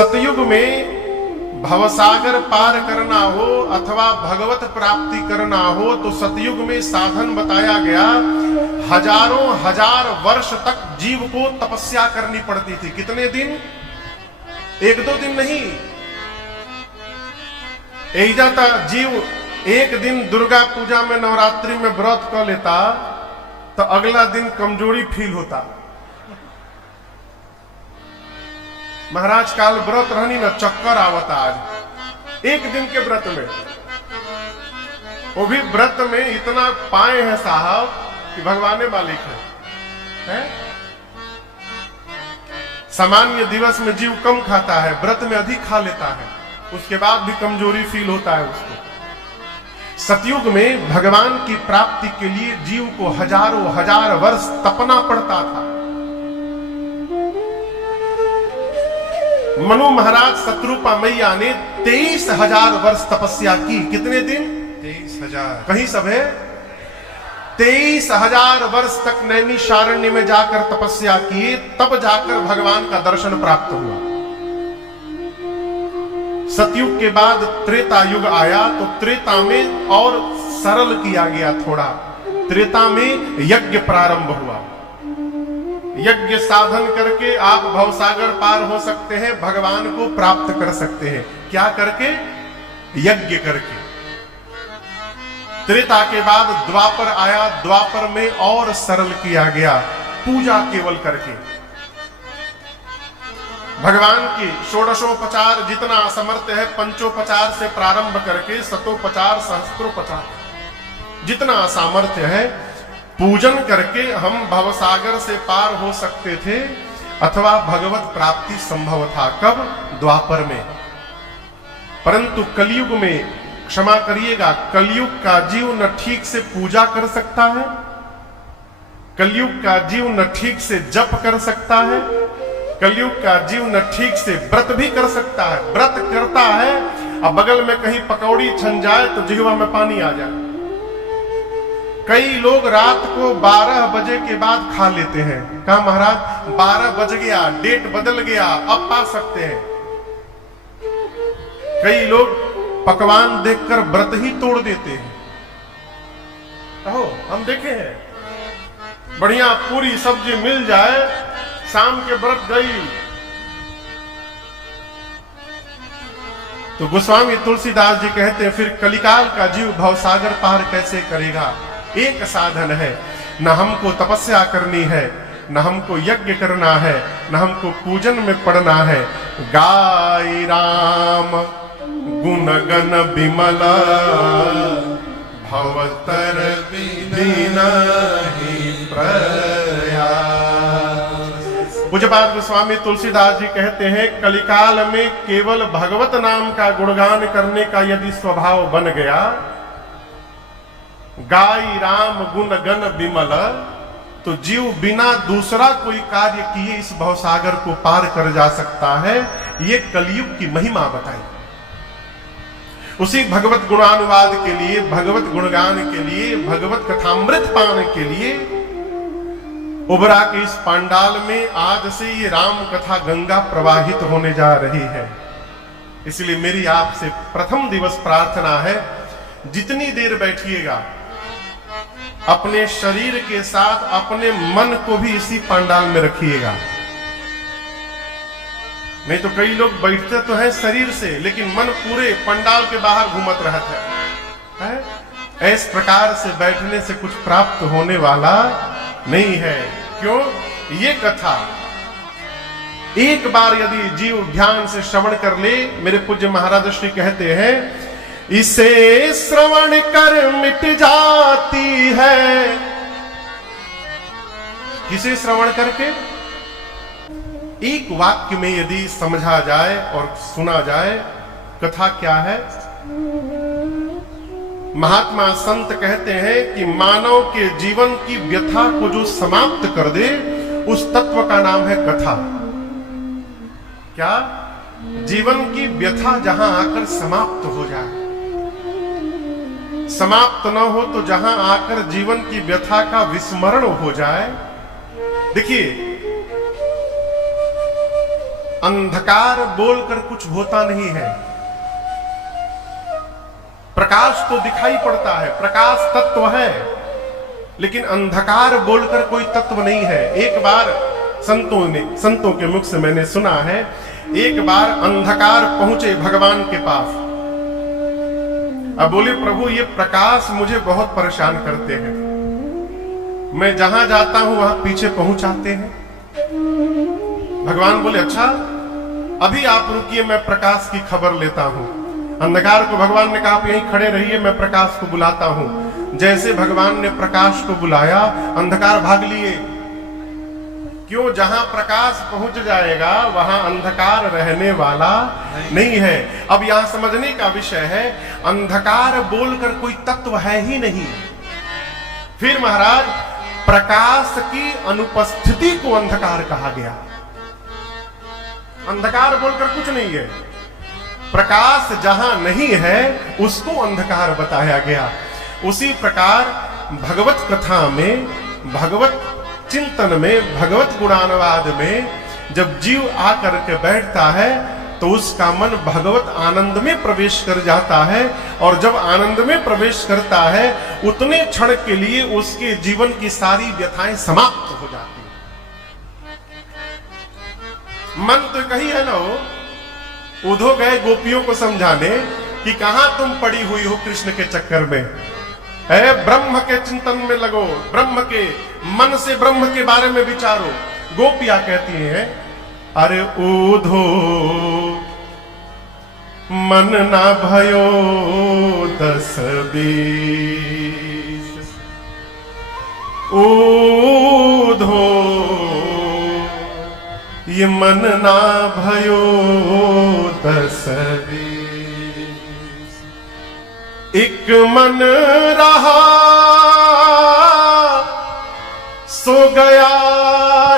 सतयुग में भवसागर पार करना हो अथवा भगवत प्राप्ति करना हो तो सतयुग में साधन बताया गया। हजारों हजार वर्ष तक जीव को तपस्या करनी पड़ती थी। कितने दिन? एक दो दिन नहीं। यही जाता जीव एक दिन दुर्गा पूजा में नवरात्रि में व्रत कर लेता तो अगला दिन कमजोरी फील होता। महाराज काल व्रत रहनी ना, चक्कर आवता। आज एक दिन के व्रत में, वो भी व्रत में इतना पाए हैं साहब कि भगवान मालिक है? सामान्य दिवस में जीव कम खाता है, व्रत में अधिक खा लेता है, उसके बाद भी कमजोरी फील होता है उसको। सतयुग में भगवान की प्राप्ति के लिए जीव को हजारों हजार वर्ष तपना पड़ता था। मनु महाराज शत्रुपा मैया ने 23,000 वर्ष तपस्या की। कितने दिन? 23,000। कहीं सब है 23,000 वर्ष तक नैमिषारण्य में जाकर तपस्या किए, तब जाकर भगवान का दर्शन प्राप्त हुआ। सतयुग के बाद त्रेता युग आया तो त्रेता में और सरल किया गया थोड़ा। त्रेता में यज्ञ प्रारंभ हुआ। यज्ञ साधन करके आप भवसागर पार हो सकते हैं, भगवान को प्राप्त कर सकते हैं। क्या करके? यज्ञ करके। त्रेता के बाद द्वापर आया, द्वापर में और सरल किया गया, पूजा केवल करके। भगवान की षोडशोपचार जितना सामर्थ्य है, पंचोपचार से प्रारंभ करके शतोपचार सहस्त्रोपचार जितना सामर्थ्य है, पूजन करके हम भवसागर से पार हो सकते थे अथवा भगवत प्राप्ति संभव था। कब? द्वापर में। परंतु कलयुग में, क्षमा करिएगा, कलयुग का जीव न ठीक से पूजा कर सकता है, कलयुग का जीव न ठीक से जप कर सकता है, कलयुग का जीव न ठीक से व्रत भी कर सकता है। व्रत करता है, अब बगल में कहीं पकौड़ी छन जाए तो जिह्वा में पानी आ जाए। कई लोग रात को 12 बजे के बाद खा लेते हैं। कहा महाराज 12 बज गया, डेट बदल गया, अब पा सकते हैं। कई लोग पकवान देखकर व्रत ही तोड़ देते हैं। कहो, हम देखे हैं, बढ़िया पूरी सब्जी मिल जाए, शाम के व्रत गई तो गोस्वामी तुलसीदास जी कहते हैं फिर कलिकाल का जीव भवसागर पार कैसे करेगा? एक साधन है, न हमको तपस्या करनी है, न हमको यज्ञ करना है, न हमको पूजन में पड़ना है। गाय राम गुण गण विमल भवतर दीनहि प्रयास। पूज्यपाद गोस्वामी तुलसीदास जी कहते हैं कलिकाल में केवल भगवत नाम का गुणगान करने का यदि स्वभाव बन गया, गाय राम गुण गण विमल, तो जीव बिना दूसरा कोई कार्य किए इस भवसागर को पार कर जा सकता है। ये कलयुग की महिमा बताई। उसी भगवत गुणानुवाद के लिए, भगवत गुणगान के लिए, भगवत कथामृत पान के लिए उबरा के इस पांडाल में आज से ये राम कथा गंगा प्रवाहित होने जा रही है। इसलिए मेरी आपसे प्रथम दिवस प्रार्थना है, जितनी देर बैठिएगा अपने शरीर के साथ अपने मन को भी इसी पांडाल में रखिएगा। नहीं तो कई लोग बैठते तो हैं शरीर से, लेकिन मन पूरे पंडाल के बाहर घूमत रहता है। इस प्रकार से बैठने से कुछ प्राप्त होने वाला नहीं है। क्यों? ये कथा एक बार यदि जीव ध्यान से श्रवण कर ले, मेरे पूज्य महाराज श्री कहते हैं इसे श्रवण कर मिट जाती है। किसे श्रवण करके? एक वाक्य में यदि समझा जाए और सुना जाए, कथा क्या है? महात्मा संत कहते हैं कि मानव के जीवन की व्यथा को जो समाप्त कर दे, उस तत्व का नाम है कथा। क्या? जीवन की व्यथा जहां आकर समाप्त हो जाए, समाप्त न हो तो जहां आकर जीवन की व्यथा का विस्मरण हो जाए। देखिए अंधकार बोलकर कुछ होता नहीं है। प्रकाश तो दिखाई पड़ता है, प्रकाश तत्व है, लेकिन अंधकार बोलकर कोई तत्व नहीं है। एक बार संतों के मुख से मैंने सुना है, एक बार अंधकार पहुंचे भगवान के पास। अब बोले प्रभु ये प्रकाश मुझे बहुत परेशान करते हैं, मैं जहां जाता हूं वहां पीछे पहुंच आते हैं। भगवान बोले अच्छा अभी आप रुकिए, मैं प्रकाश की खबर लेता हूं। अंधकार को भगवान ने कहा आप यहीं खड़े रहिए, मैं प्रकाश को बुलाता हूं। जैसे भगवान ने प्रकाश को बुलाया, अंधकार भाग लिए। क्यों? जहां प्रकाश पहुंच जाएगा वहां अंधकार रहने वाला नहीं है। अब यहां समझने का विषय है, अंधकार बोलकर कोई तत्व है ही नहीं। फिर महाराज प्रकाश की अनुपस्थिति को अंधकार कहा गया। अंधकार बोलकर कुछ नहीं है, प्रकाश जहां नहीं है उसको अंधकार बताया गया। उसी प्रकार भगवत कथा में, भगवत चिंतन में, भगवत गुणानुवाद में जब जीव आकर के बैठता है तो उसका मन भगवत आनंद में प्रवेश कर जाता है, और जब आनंद में प्रवेश करता है उतने क्षण के लिए उसके जीवन की सारी व्यथाएं समाप्त हो जाती है। मन तो कही है ना, उधो गए गोपियों को समझाने कि कहां तुम पड़ी हुई हो कृष्ण के चक्कर में, है ब्रह्म के चिंतन में लगो, ब्रह्म के मन से ब्रह्म के बारे में विचारो। गोपियां कहती हैं अरे ऊधो मन ना भयो 10 20, ऊधो ये मन ना भयो 10 20। एक मन रहा सो गया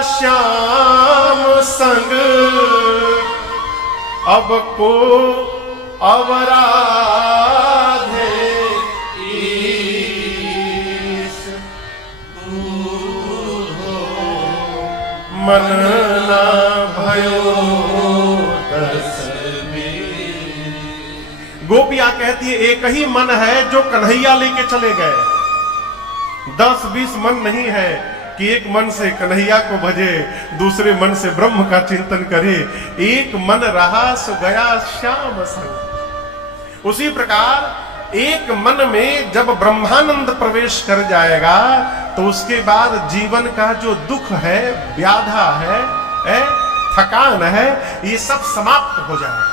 श्याम संग, अब को अवराधे ईश। मन ना भयो 10 20। गोपियां कहती है एक ही मन है जो कन्हैया लेके चले गए। 10-20 मन नहीं है कि एक मन से कन्हैया को भजे, दूसरे मन से ब्रह्म का चिंतन करे। एक मन रहा सो गया श्याम संग। उसी प्रकार एक मन में जब ब्रह्मानंद प्रवेश कर जाएगा तो उसके बाद जीवन का जो दुख है, व्याधा है, थकान है, ये सब समाप्त हो जाएगा।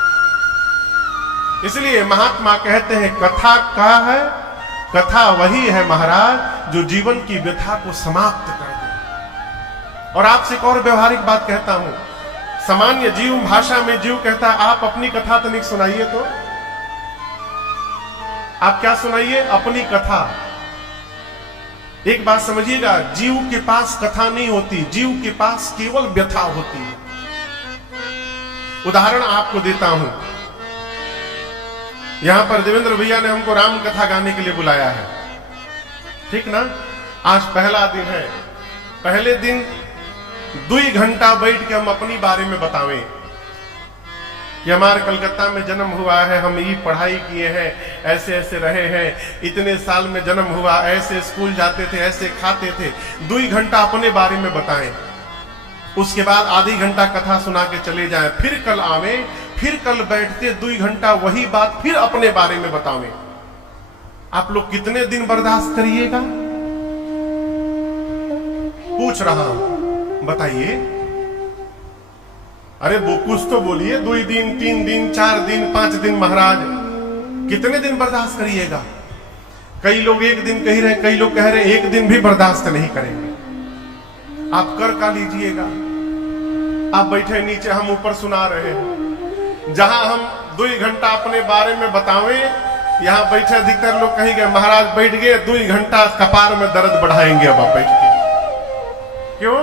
इसलिए महात्मा कहते हैं कथा का है, कथा वही है महाराज जो जीवन की व्यथा को समाप्त कर दे। और आपसे एक और व्यवहारिक बात कहता हूं, सामान्य जीव भाषा में जीव कहता है आप अपनी कथा तनिक सुनाइए, तो आप क्या सुनाइए? अपनी कथा। एक बात समझिएगा, जीव के पास कथा नहीं होती, जीव के पास केवल व्यथा होती है। उदाहरण आपको देता हूं, यहां पर देवेंद्र भैया ने हमको राम कथा गाने के लिए बुलाया है, ठीक ना? आज पहला दिन है, पहले दिन 2 घंटा बैठ के हम अपनी बारे में बतावें कि हमारे कलकत्ता में जन्म हुआ है, हम ये पढ़ाई किए हैं, ऐसे ऐसे रहे हैं, इतने साल में जन्म हुआ, ऐसे स्कूल जाते थे, ऐसे खाते थे। 2 घंटा अपने बारे में बताएं, उसके बाद आधी घंटा कथा सुना के चले जाएं, फिर कल आवे, फिर कल बैठते 2 घंटा वही बात फिर अपने बारे में बतावें। आप लोग कितने दिन बर्दाश्त करिएगा? पूछ रहा हूं, बताइए। अरे वो कुछ तो बोलिए, 2 दिन 3 दिन 4 दिन 5 दिन महाराज, कितने दिन बर्दाश्त करिएगा? कई लोग 1 दिन कह रहे हैं, कई लोग कह रहे हैं 1 दिन भी बर्दाश्त नहीं करेंगे। आप कर का लीजिएगा, आप बैठे नीचे, हम ऊपर सुना रहे हैं। जहां हम 2 घंटा अपने बारे में बतावें, यहां बैठे अधिकतर लोग कहेंगे महाराज बैठ गए 2 घंटा, कपार में दर्द बढ़ाएंगे अब आप बैठ के। क्यों?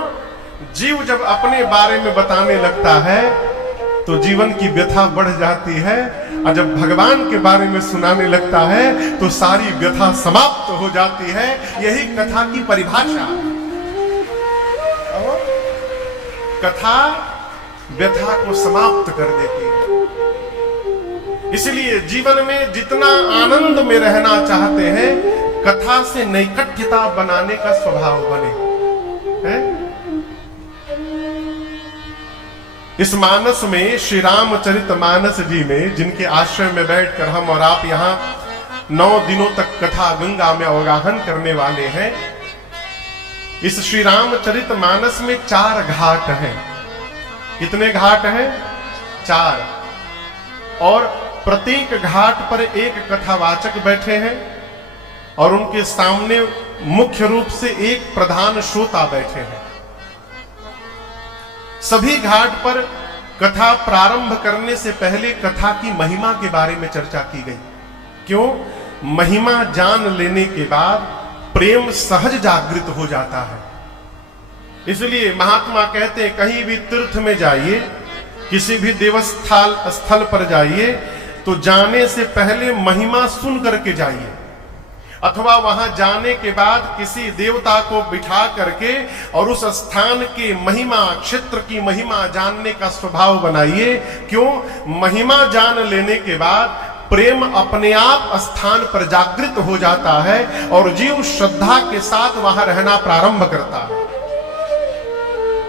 जीव जब अपने बारे में बताने लगता है तो जीवन की व्यथा बढ़ जाती है, और जब भगवान के बारे में सुनाने लगता है तो सारी व्यथा समाप्त हो जाती है। यही कथा की परिभाषा। कथा व्यथा को समाप्त कर देती है। इसलिए जीवन में जितना आनंद में रहना चाहते हैं, कथा से नैकट्यता बनाने का स्वभाव बने है? इस मानस में श्री रामचरित मानस जी में, जिनके आश्रय में बैठकर हम और आप यहाँ 9 दिनों तक कथा गंगा में अवगाहन करने वाले हैं, इस श्री रामचरित मानस में 4 घाट हैं। कितने घाट हैं? 4। और प्रत्येक घाट पर एक कथावाचक बैठे हैं और उनके सामने मुख्य रूप से एक प्रधान श्रोता बैठे हैं। सभी घाट पर कथा प्रारंभ करने से पहले कथा की महिमा के बारे में चर्चा की गई। क्यों? महिमा जान लेने के बाद प्रेम सहज जागृत हो जाता है। इसलिए महात्मा कहते हैं, कहीं भी तीर्थ में जाइए, किसी भी देवस्थल स्थल पर जाइए, तो जाने से पहले महिमा सुन करके जाइए, अथवा वहां जाने के बाद किसी देवता को बिठा करके और उस स्थान के महिमा, क्षेत्र की महिमा जानने का स्वभाव बनाइए। क्यों? महिमा जान लेने के बाद प्रेम अपने आप स्थान पर जागृत हो जाता है और जीव श्रद्धा के साथ वहां रहना प्रारंभ करता है।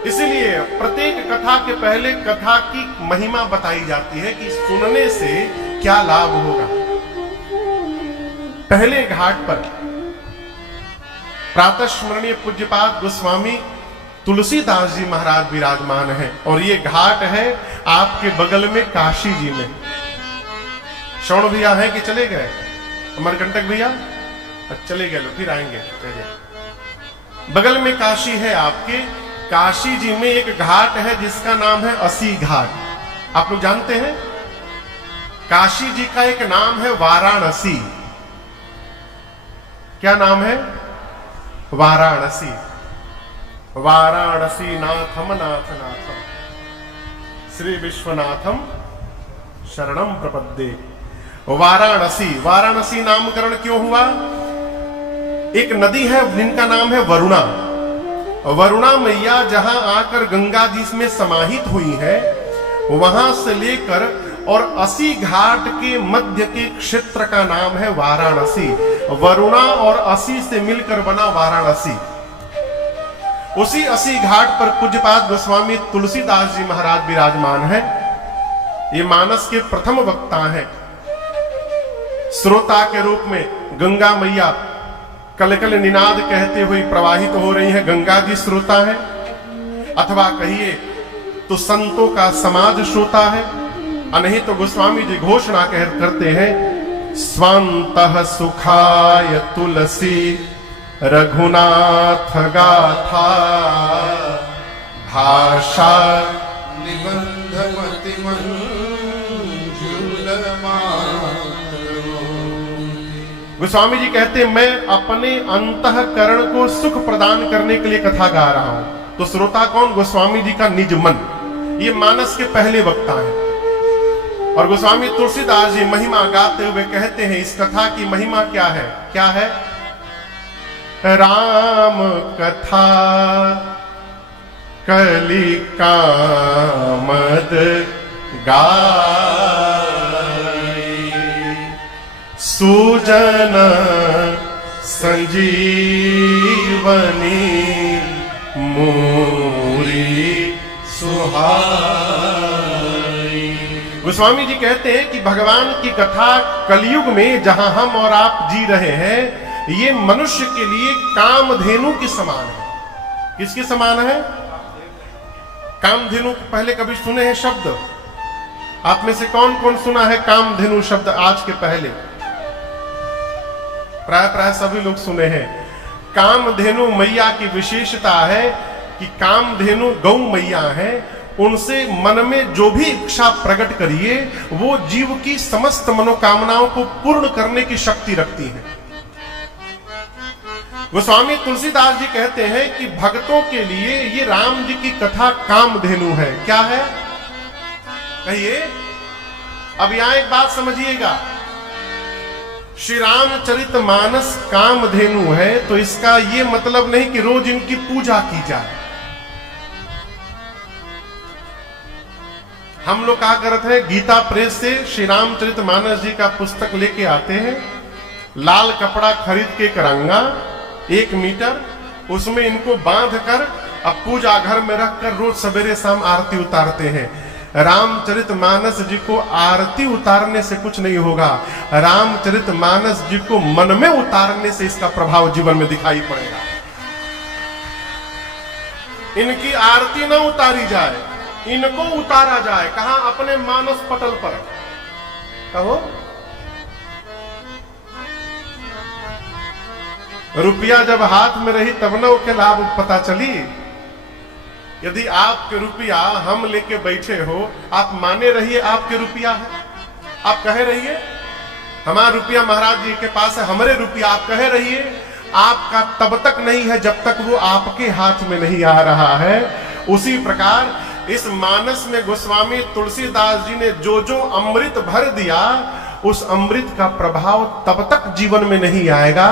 इसलिए प्रत्येक कथा के पहले कथा की महिमा बताई जाती है कि सुनने से क्या लाभ होगा। पहले घाट पर प्रातः स्मरणीय पूज्यपाद गोस्वामी तुलसीदास जी महाराज विराजमान हैं और ये घाट है आपके बगल में काशी जी में। श्रवण भैया हैं कि चले गए? अमरकंटक भैया चले गए, लो फिर आएंगे। चलिए, बगल में काशी है आपके। काशी जी में एक घाट है जिसका नाम है असी घाट। आप लोग जानते हैं? काशी जी का एक नाम है वाराणसी। क्या नाम है? वाराणसी। वाराणसी नाथम नाथ नाथम श्री विश्वनाथम शरणम प्रपद्ये। वाराणसी, वाराणसी नामकरण क्यों हुआ? एक नदी है जिनका नाम है वरुणा। वरुणा मैया जहां आकर गंगा जी में समाहित हुई है, वहां से लेकर और 80 घाट के मध्य के क्षेत्र का नाम है वाराणसी। वरुणा और 80 से मिलकर बना वाराणसी। उसी 80 घाट पर पूज्यपाद गोस्वामी तुलसीदास जी महाराज विराजमान हैं। ये मानस के प्रथम वक्ता हैं। श्रोता के रूप में गंगा मैया कल कल निनाद कहते हुए प्रवाहित हो रही है, गंगा जी श्रोता है, अथवा कहिए तो संतों का समाज श्रोता है, नहीं तो गोस्वामी जी घोषणा करते हैं, स्वांतः सुखाय तुलसी रघुनाथ गाथा भाषा निबंधमति गोस्वामी जी कहते हैं, मैं अपने अंतःकरण को सुख प्रदान करने के लिए कथा गा रहा हूं। तो श्रोता कौन? गोस्वामी जी का निज मन। ये मानस के पहले वक्ता है। और गोस्वामी तुलसीदास जी महिमा गाते हुए कहते हैं, इस कथा की महिमा क्या है? क्या है? राम कथा कली कामद गाई सुजन संजीवनी मूरी सुहाई। गोस्वामी जी कहते हैं कि भगवान की कथा कलयुग में जहां हम और आप जी रहे हैं, ये मनुष्य के लिए कामधेनु के समान है। किसके समान है? कामधेनु पहले कभी सुने हैं शब्द? आप में से कौन कौन सुना है कामधेनु शब्द आज के पहले? प्राय सभी लोग सुने हैं। कामधेनु मैया की विशेषता है कि कामधेनु गौ मैया है। उनसे मन में जो भी इच्छा प्रकट करिए, वो जीव की समस्त मनोकामनाओं को पूर्ण करने की शक्ति रखती है। गोस्वामी तुलसीदास जी कहते हैं कि भक्तों के लिए ये राम जी की कथा कामधेनु है। क्या है? कहिए। अब यहां एक बात समझिएगा, श्री रामचरित मानस कामधेनु है तो इसका ये मतलब नहीं कि रोज इनकी पूजा की जाए। हम लोग क्या करते हैं, गीता प्रेस से श्री रामचरितमानस जी का पुस्तक लेके आते हैं, लाल कपड़ा खरीद के एक रंगा 1 मीटर, उसमें इनको बांध कर अब पूजा घर में रखकर रोज सवेरे शाम आरती उतारते हैं। रामचरितमानस जी को आरती उतारने से कुछ नहीं होगा, रामचरितमानस जी को मन में उतारने से इसका प्रभाव जीवन में दिखाई पड़ेगा। इनकी आरती ना उतारी जाए, इनको उतारा जाए। कहां? अपने मानस पटल पर। कहो रुपया जब हाथ में रही तब ना उसके लाभ पता चली। यदि आपके रुपया हम लेके बैठे हो, आप माने रहिए आपके रुपया है, आप कहे रहिए हमारा रुपया महाराज जी के पास है, हमारे रुपया, आप कहे रहिए। आपका तब तक नहीं है जब तक वो आपके हाथ में नहीं आ रहा है। उसी प्रकार इस मानस में गोस्वामी तुलसीदास जी ने जो जो अमृत भर दिया, उस अमृत का प्रभाव तब तक जीवन में नहीं आएगा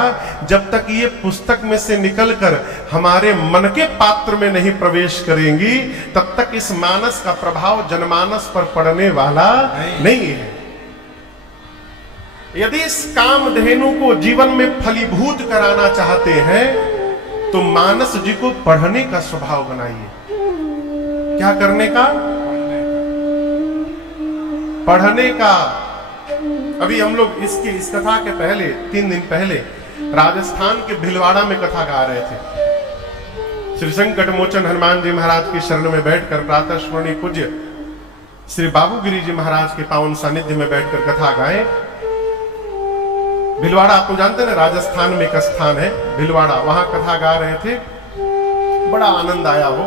जब तक ये पुस्तक में से निकलकर हमारे मन के पात्र में नहीं प्रवेश करेंगी, तब तक इस मानस का प्रभाव जनमानस पर पड़ने वाला नहीं है। यदि इस कामधेनु को जीवन में फलीभूत कराना चाहते हैं तो मानस जी को पढ़ने का स्वभाव बनाइए। क्या करने का? पढ़ने का। अभी हम लोग इस कथा के पहले 3 दिन पहले राजस्थान के भिलवाड़ा में कथा गा रहे थे। श्री संकट मोचन हनुमान जी महाराज की शरण में बैठकर प्रातः स्मरणीय पूज्य श्री बाबूगिरी जी महाराज के पावन सानिध्य में बैठकर कथा गाए। भिलवाड़ा आपको जानते हैं ना, राजस्थान में एक स्थान है भिलवाड़ा, वहां कथा गा रहे थे। बड़ा आनंद आया हो,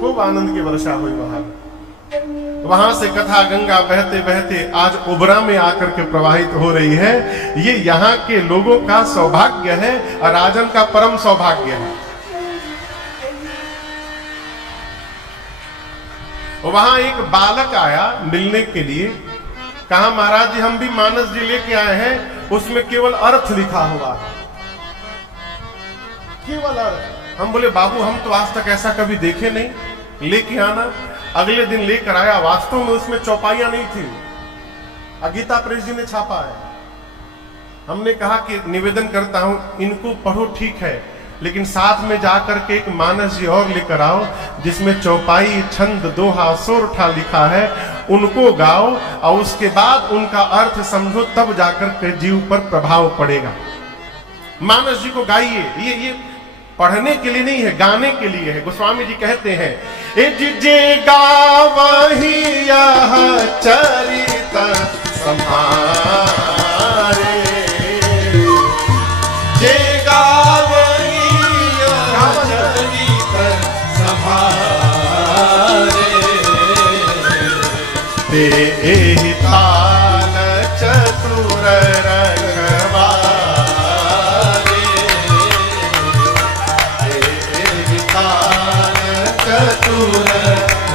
खूब आनंद की वर्षा हुई वहां से कथा गंगा बहते बहते आज उबरा में आकर के प्रवाहित हो रही है। ये यहाँ के लोगों का सौभाग्य है और राजन का परम सौभाग्य है। वहां एक बालक आया मिलने के लिए, कहा महाराज जी हम भी मानस जी लेके आए हैं, उसमें केवल अर्थ लिखा हुआ है, केवल अर्थ। हम बोले बाबू हम तो आज तक ऐसा कभी देखे नहीं, लेके आना। अगले दिन लेकर आया, वास्तव में उसमें चौपाइयां नहीं थी, गीता प्रेस जी ने छापा है। हमने कहा कि निवेदन करता हूं इनको पढ़ो ठीक है, लेकिन साथ में जाकर के एक मानस जी और लेकर आओ जिसमें चौपाई छंद दोहा सोरठा लिखा है, उनको गाओ और उसके बाद उनका अर्थ समझो, तब जाकर के जीव पर प्रभाव पड़ेगा। मानस जी को गाइए, ये पढ़ने के लिए नहीं है, गाने के लिए है। गोस्वामी जी कहते हैं जे गावहि यह चरित सम्हारे, जे गावहि यह चरित सम्हारे, ते ताल चतुर रखवारे, चतुर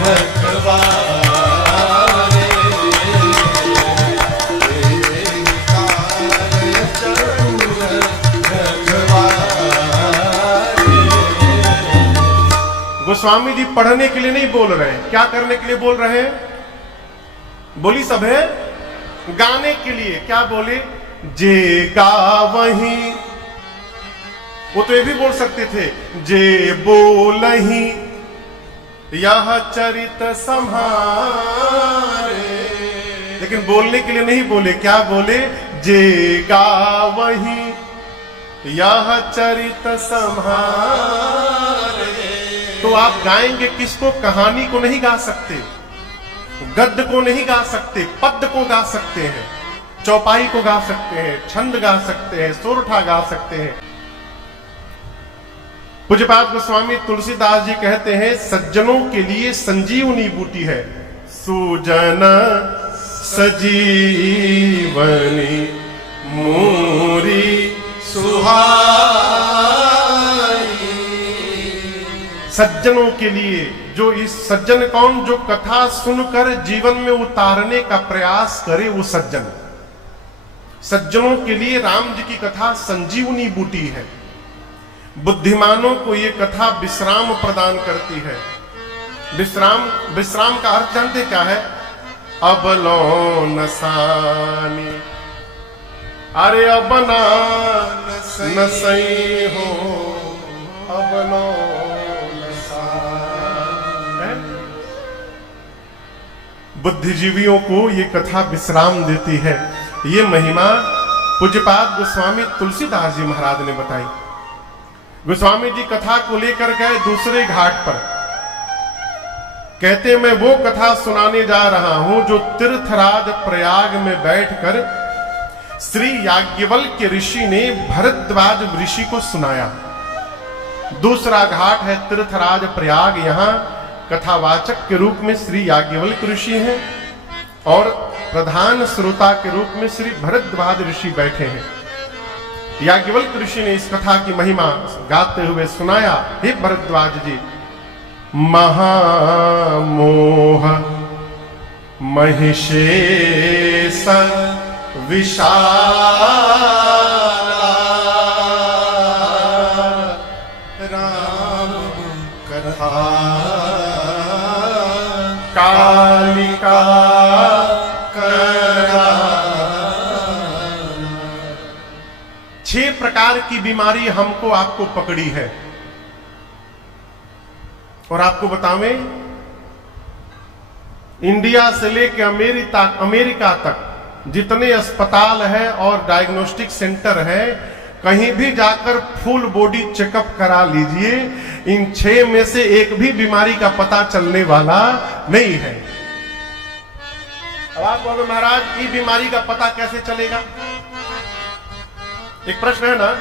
रखवारे, चतुर रखवारे। गोस्वामी जी पढ़ने के लिए नहीं बोल रहे हैं, क्या करने के लिए बोल रहे हैं? बोली सब है, गाने के लिए। क्या बोले? जे गावहि, वो तो ये भी बोल सकते थे जे बोलहि यह चरित सम्हारे, लेकिन बोलने के लिए नहीं बोले। क्या बोले? जे गावहि यह चरित सम्हारे। तो आप गाएंगे किसको? कहानी को नहीं गा सकते, गद्य को नहीं गा सकते, पद्य को गा सकते हैं, चौपाई को गा सकते हैं, छंद गा सकते हैं, सोरठा गा सकते हैं। पूज्यपाद गोस्वामी तुलसीदास जी कहते हैं सज्जनों के लिए संजीवनी बूटी है, सुजन सजीवनी मूरी सुहाई। सज्जनों के लिए, जो इस सज्जन कौन? जो कथा सुनकर जीवन में उतारने का प्रयास करे, वो सज्जन। सज्जनों के लिए राम जी की कथा संजीवनी बूटी है। बुद्धिमानों को ये कथा विश्राम प्रदान करती है। विश्राम, विश्राम का अर्थ जानते क्या है? अबलो नसानी, अरे अबना नसई हो, अबलो नसानी। बुद्धिजीवियों को ये कथा विश्राम देती है। ये महिमा पूज्यपाद गोस्वामी तुलसीदास जी महाराज ने बताई। गोस्वामी जी कथा को लेकर गए दूसरे घाट पर। कहते मैं वो कथा सुनाने जा रहा हूं जो तीर्थराज प्रयाग में बैठकर श्री याज्ञवल्क्य ऋषि ने भरद्वाज ऋषि को सुनाया। दूसरा घाट है तीर्थराज प्रयाग। यहां कथावाचक के रूप में श्री याज्ञवल्क्य ऋषि हैं और प्रधान श्रोता के रूप में श्री भरद्वाज ऋषि बैठे हैं। याज्ञवल्क्य ऋषि ने इस कथा की महिमा गाते हुए सुनाया। हे भरद्वाज जी, महामोह महिषेश विशाला राम कथा कालिका करा। 6 प्रकार की बीमारी हमको आपको पकड़ी है। और आपको बतावें, इंडिया से लेकर अमेरिका तक जितने अस्पताल है और डायग्नोस्टिक सेंटर है, कहीं भी जाकर फुल बॉडी चेकअप करा लीजिए, इन 6 में से एक भी बीमारी का पता चलने वाला नहीं है। अब आप कहोगे महाराज ये बीमारी का पता कैसे चलेगा? एक प्रश्न है ना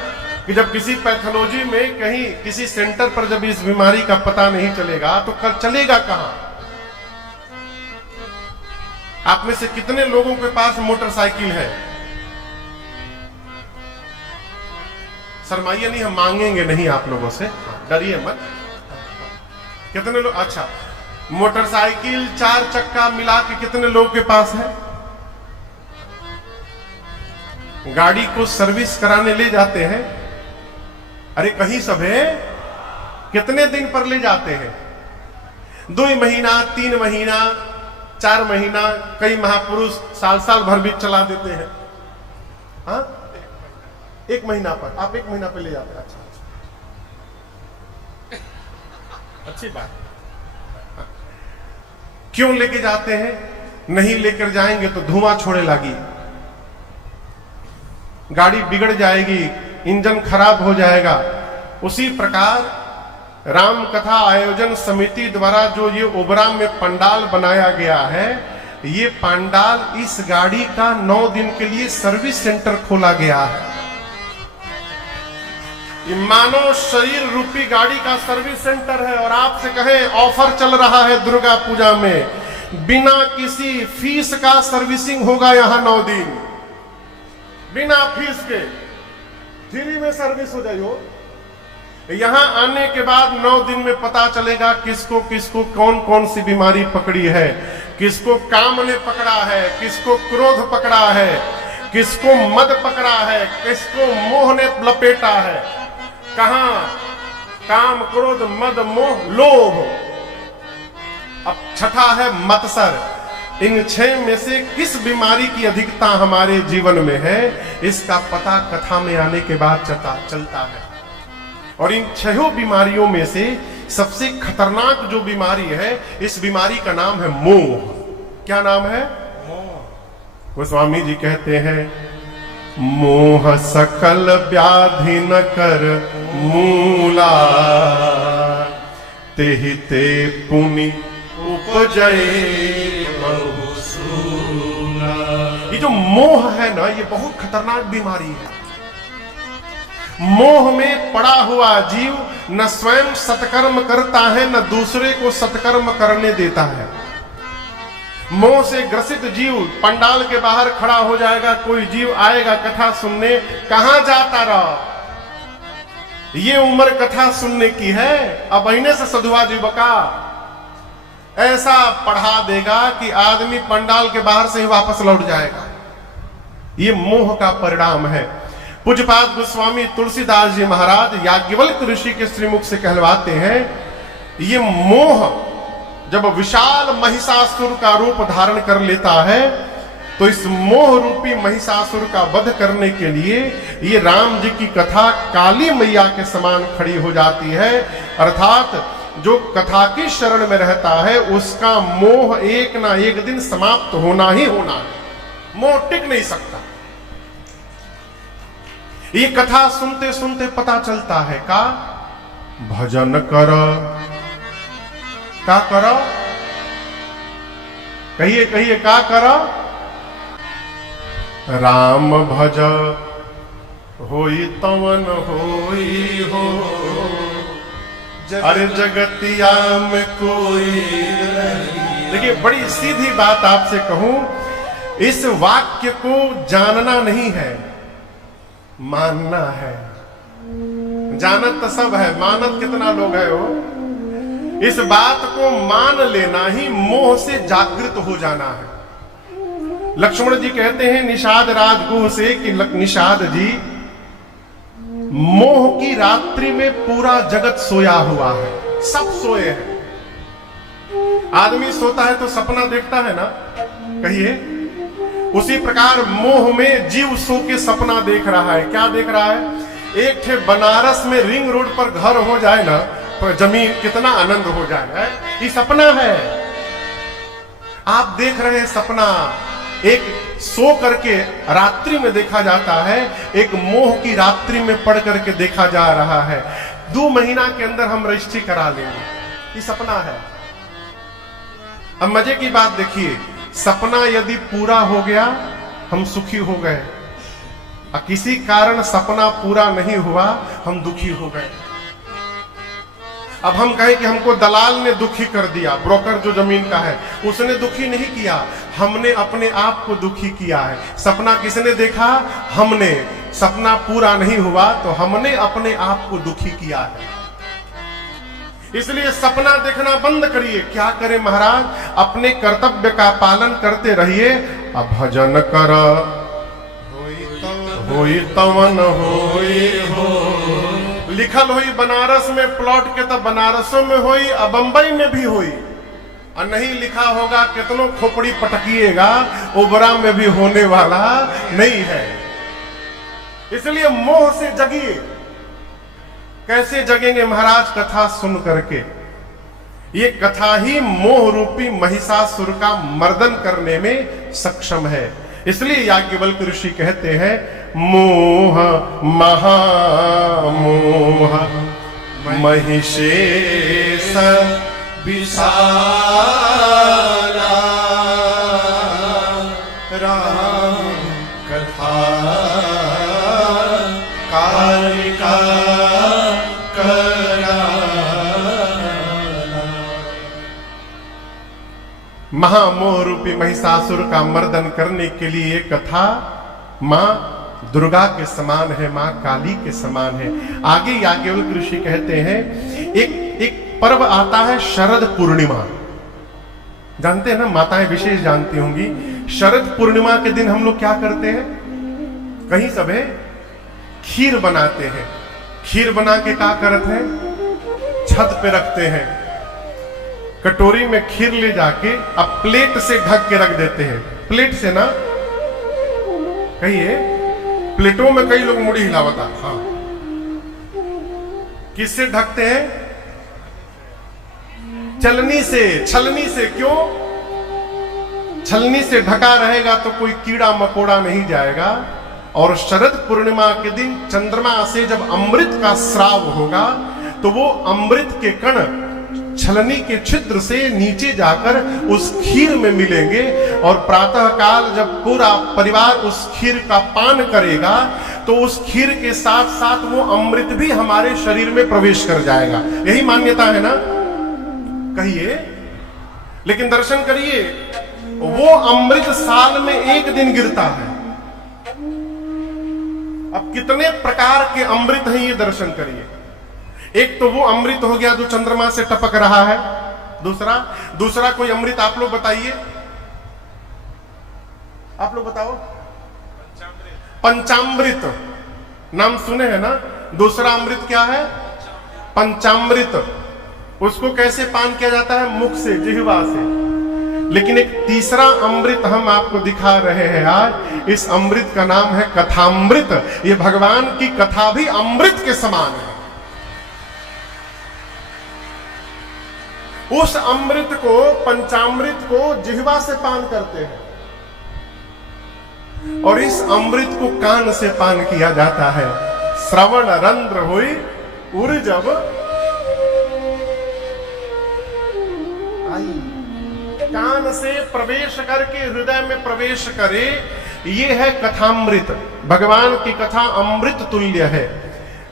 कि जब किसी पैथोलॉजी में कहीं किसी सेंटर पर जब इस बीमारी का पता नहीं चलेगा तो कल चलेगा कहां? आप में से कितने लोगों के पास मोटरसाइकिल है? शर्माइए नहीं, हम मांगेंगे नहीं आप लोगों से, डरिए मत। कितने लोग? अच्छा, मोटरसाइकिल 4 चक्का मिला के कितने लोग के पास है? गाड़ी को सर्विस कराने ले जाते हैं, अरे कहीं सब है, कितने दिन पर ले जाते हैं? 2 महीना, 3 महीना, 4 महीना, कई महापुरुष साल भर भी चला देते हैं। हाँ, 1 महीना पर, आप 1 महीना पे ले जाते हैं। अच्छा, अच्छी बात। क्यों लेके जाते हैं? नहीं लेकर जाएंगे तो धुआं छोड़े लगी, गाड़ी बिगड़ जाएगी, इंजन खराब हो जाएगा। उसी प्रकार राम कथा आयोजन समिति द्वारा जो ये ओबरा में पंडाल बनाया गया है, ये पंडाल इस गाड़ी का 9 दिन के लिए सर्विस सेंटर खोला गया है। ये मानव शरीर रूपी गाड़ी का सर्विस सेंटर है। और आपसे कहें ऑफर चल रहा है दुर्गा पूजा में, बिना किसी फीस का सर्विसिंग होगा यहां 9 दिन, बिना फीस के फ्री में सर्विस हो जाइयो। यहां आने के बाद 9 दिन में पता चलेगा किसको किसको कौन कौन सी बीमारी पकड़ी है, किसको काम ने पकड़ा है, किसको क्रोध पकड़ा है, किसको मद पकड़ा है, किसको मोह ने लपेटा है। कहां? काम, क्रोध, मद, मोह, लोभ। अब छठा है मत्सर। इन 6 में से किस बीमारी की अधिकता हमारे जीवन में है, इसका पता कथा में आने के बाद चलता है। और इन 6 बीमारियों में से सबसे खतरनाक जो बीमारी है, इस बीमारी का नाम है मोह। क्या नाम है? मोह। गोस्वामी जी कहते हैं, मोह सकल व्याधि न कर मूला, तेहि ते पुनि उपजय बहु सूला। ये जो मोह है ना, ये बहुत खतरनाक बीमारी है। मोह में पड़ा हुआ जीव न स्वयं सत्कर्म करता है, न दूसरे को सत्कर्म करने देता है। मोह से ग्रसित जीव पंडाल के बाहर खड़ा हो जाएगा, कोई जीव आएगा कथा सुनने, कहां जाता रहा, ये उम्र कथा सुनने की है, अब अहिने से सधुआ जीवका, ऐसा पढ़ा देगा कि आदमी पंडाल के बाहर से ही वापस लौट जाएगा। ये मोह का परिणाम है। पूज्यपाद गोस्वामी तुलसीदास जी महाराज याज्ञवल्क्य ऋषि के श्रीमुख से कहलवाते हैं, ये मोह जब विशाल महिषासुर का रूप धारण कर लेता है, तो इस मोह रूपी महिषासुर का वध करने के लिए ये राम जी की कथा काली मैया के समान खड़ी हो जाती है। अर्थात जो कथा की शरण में रहता है उसका मोह एक ना एक दिन समाप्त होना ही होना है, मोह टिक नहीं सकता। ये कथा सुनते सुनते पता चलता है का भजन करो, का करो, कहिए कहिए, का करो, राम भज होई तवन होई हो, अरे जगतिया में कोई नहीं। देखिए बड़ी सीधी बात आपसे कहूं, इस वाक्य को जानना नहीं है, मानना है। जानत तो सब है, मानत कितना लोग है वो। इस बात को मान लेना ही मोह से जागृत हो जाना है। लक्ष्मण जी कहते हैं निषाद राजगुह से कि निषाद जी, मोह की रात्रि में पूरा जगत सोया हुआ है, सब सोए हैं। आदमी सोता है तो सपना देखता है ना, कहिए। उसी प्रकार मोह में जीव सो के सपना देख रहा है। क्या देख रहा है? एक ठे बनारस में रिंग रोड पर घर हो जाए ना, तो जमीन कितना आनंद हो जाए, ये सपना है। आप देख रहे हैं सपना, एक सो करके रात्रि में देखा जाता है, एक मोह की रात्रि में पढ़ करके देखा जा रहा है। 2 महीना के अंदर हम रजिस्ट्री करा लेंगे, ये सपना है। अब मजे की बात देखिए, सपना यदि पूरा हो गया हम सुखी हो गए, और किसी कारण सपना पूरा नहीं हुआ हम दुखी हो गए। अब हम कहें कि हमको दलाल ने दुखी कर दिया, ब्रोकर जो जमीन का है उसने दुखी नहीं किया, हमने अपने आप को दुखी किया है। सपना किसने देखा? हमने। सपना पूरा नहीं हुआ तो हमने अपने आप को दुखी किया है। इसलिए सपना देखना बंद करिए। क्या करें महाराज? अपने कर्तव्य का पालन करते रहिए। अब भजन कर होई तवन होई हो, लिखल होई बनारस में प्लॉट के, तो बनारसों में होई, अब बंबई में भी होई। और नहीं लिखा होगा कितनों खोपड़ी पटकिएगा, ओबरा में भी होने वाला नहीं है। इसलिए मोह से जगिए। कैसे जगेंगे महाराज? कथा सुन करके। ये कथा ही मोह रूपी महिषासुर का मर्दन करने में सक्षम है। इसलिए याज्ञवल्क्य ऋषि कहते हैं, मोह महामोह महिषेश विशाला, राम कथा कालिका कराला। महामोह रूपी महिषासुर का मर्दन करने के लिए ये कथा मां दुर्गा के समान है, मां काली के समान है। आगे याज्ञवल्क्य ऋषि कहते हैं, एक पर्व आता है शरद पूर्णिमा। जानते हैं ना, माताएं विशेष जानती होंगी। शरद पूर्णिमा के दिन हम लोग क्या करते हैं? कहीं सब है खीर बनाते हैं। खीर बना के क्या करते हैं? छत पे रखते हैं। कटोरी में खीर ले जाके अब प्लेट से ढक के रख देते हैं। प्लेट से ना, कहिए, प्लेटों में कई लोग मुड़ी हिलावता। हाँ, किससे ढकते हैं? चलनी से, छलनी से। क्यों? छलनी से ढका रहेगा तो कोई कीड़ा मकोड़ा नहीं जाएगा। और शरद पूर्णिमा के दिन चंद्रमा से जब अमृत का स्राव होगा तो वो अमृत के कण छलनी के छिद्र से नीचे जाकर उस खीर में मिलेंगे। और प्रातः काल जब पूरा परिवार उस खीर का पान करेगा तो उस खीर के साथ साथ वो अमृत भी हमारे शरीर में प्रवेश कर जाएगा। यही मान्यता है ना, कहिए। लेकिन दर्शन करिए, वो अमृत साल में एक दिन गिरता है। अब कितने प्रकार के अमृत हैं ये दर्शन करिए। एक तो वो अमृत हो गया जो चंद्रमा से टपक रहा है। दूसरा कोई अमृत आप लोग बताइए, आप लोग बताओ। पंचामृत नाम सुने हैं ना? दूसरा अमृत क्या है? पंचामृत। उसको कैसे पान किया जाता है? मुख से, जिह्वा से। लेकिन एक तीसरा अमृत हम आपको दिखा रहे हैं आज। इस अमृत का नाम है कथामृत। ये भगवान की कथा भी अमृत के समान है। उस अमृत को, पंचामृत को जिह्वा से पान करते हैं और इस अमृत को कान से पान किया जाता है। श्रवण रंध्र हुई उर जब आई, कान से प्रवेश करके हृदय में प्रवेश करे, ये है कथामृत। भगवान की कथा अमृत तुल्य है।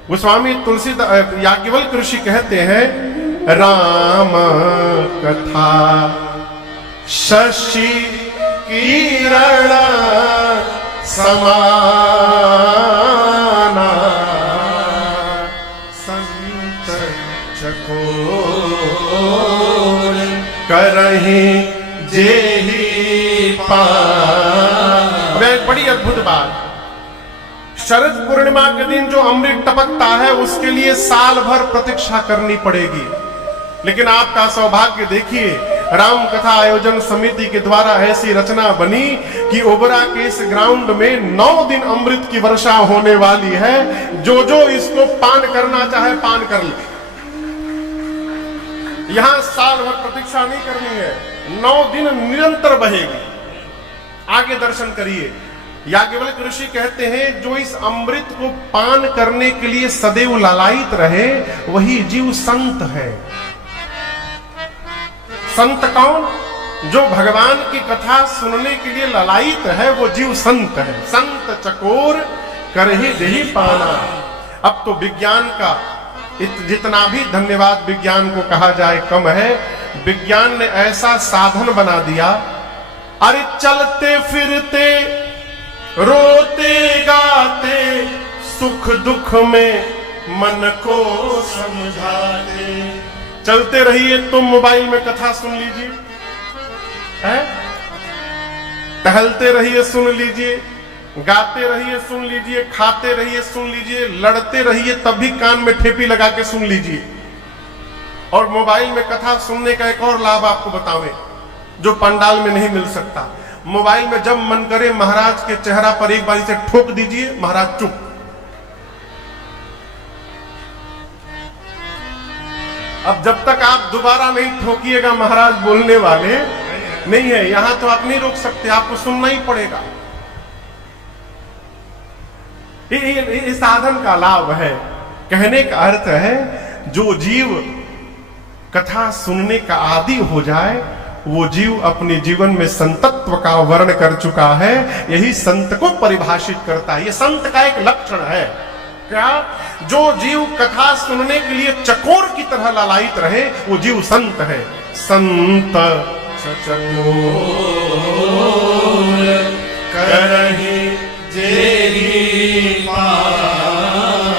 गोस्वामी तुलसीदास याज्ञवल्क्य ऋषि कहते हैं, राम कथा शशि किरण समाना, संत चकोर करहि जेहि पान। अब एक बड़ी अद्भुत बात, शरद पूर्णिमा के दिन जो अमृत टपकता है उसके लिए साल भर प्रतीक्षा करनी पड़ेगी। लेकिन आपका सौभाग्य देखिए, राम कथा आयोजन समिति के द्वारा ऐसी रचना बनी कि ओबरा के इस ग्राउंड में 9 दिन अमृत की वर्षा होने वाली है। जो जो इसको पान करना चाहे पान कर ले। यहां साल भर प्रतीक्षा नहीं करनी है, 9 दिन निरंतर बहेगी। आगे दर्शन करिए। याज्ञवल्क्य ऋषि कहते हैं, जो इस अमृत को पान करने के लिए सदैव लालायित रहे वही जीव संत है। संत कौन? जो भगवान की कथा सुनने के लिए ललायित है वो जीव संत है। संत चकोर करहि जेहि पाना। अब तो विज्ञान का जितना भी धन्यवाद विज्ञान को कहा जाए कम है। विज्ञान ने ऐसा साधन बना दिया, अरे चलते फिरते रोते गाते सुख दुख में मन को समझाते। चलते रहिए तो मोबाइल में कथा सुन लीजिए, टहलते रहिए सुन लीजिए, गाते रहिए सुन लीजिए, खाते रहिए सुन लीजिए, लड़ते रहिए तब भी कान में ठेपी लगा के सुन लीजिए। और मोबाइल में कथा सुनने का एक और लाभ आपको बतावें जो पंडाल में नहीं मिल सकता। मोबाइल में जब मन करे महाराज के चेहरा पर एक बारी से ठोक दीजिए, महाराज चुप। अब जब तक आप दोबारा नहीं ठोकिएगा महाराज बोलने वाले नहीं है। यहां तो आप नहीं रोक सकते, आपको सुनना ही पड़ेगा। ये साधन का लाभ है। कहने का अर्थ है, जो जीव कथा सुनने का आदी हो जाए वो जीव अपने जीवन में संतत्व का वर्ण कर चुका है। यही संत को परिभाषित करता है। ये संत का एक लक्षण है। क्या? जो जीव कथा सुनने के लिए चकोर की तरह लालायित रहे वो जीव संत है। संत चकोर करहि जेहि पान।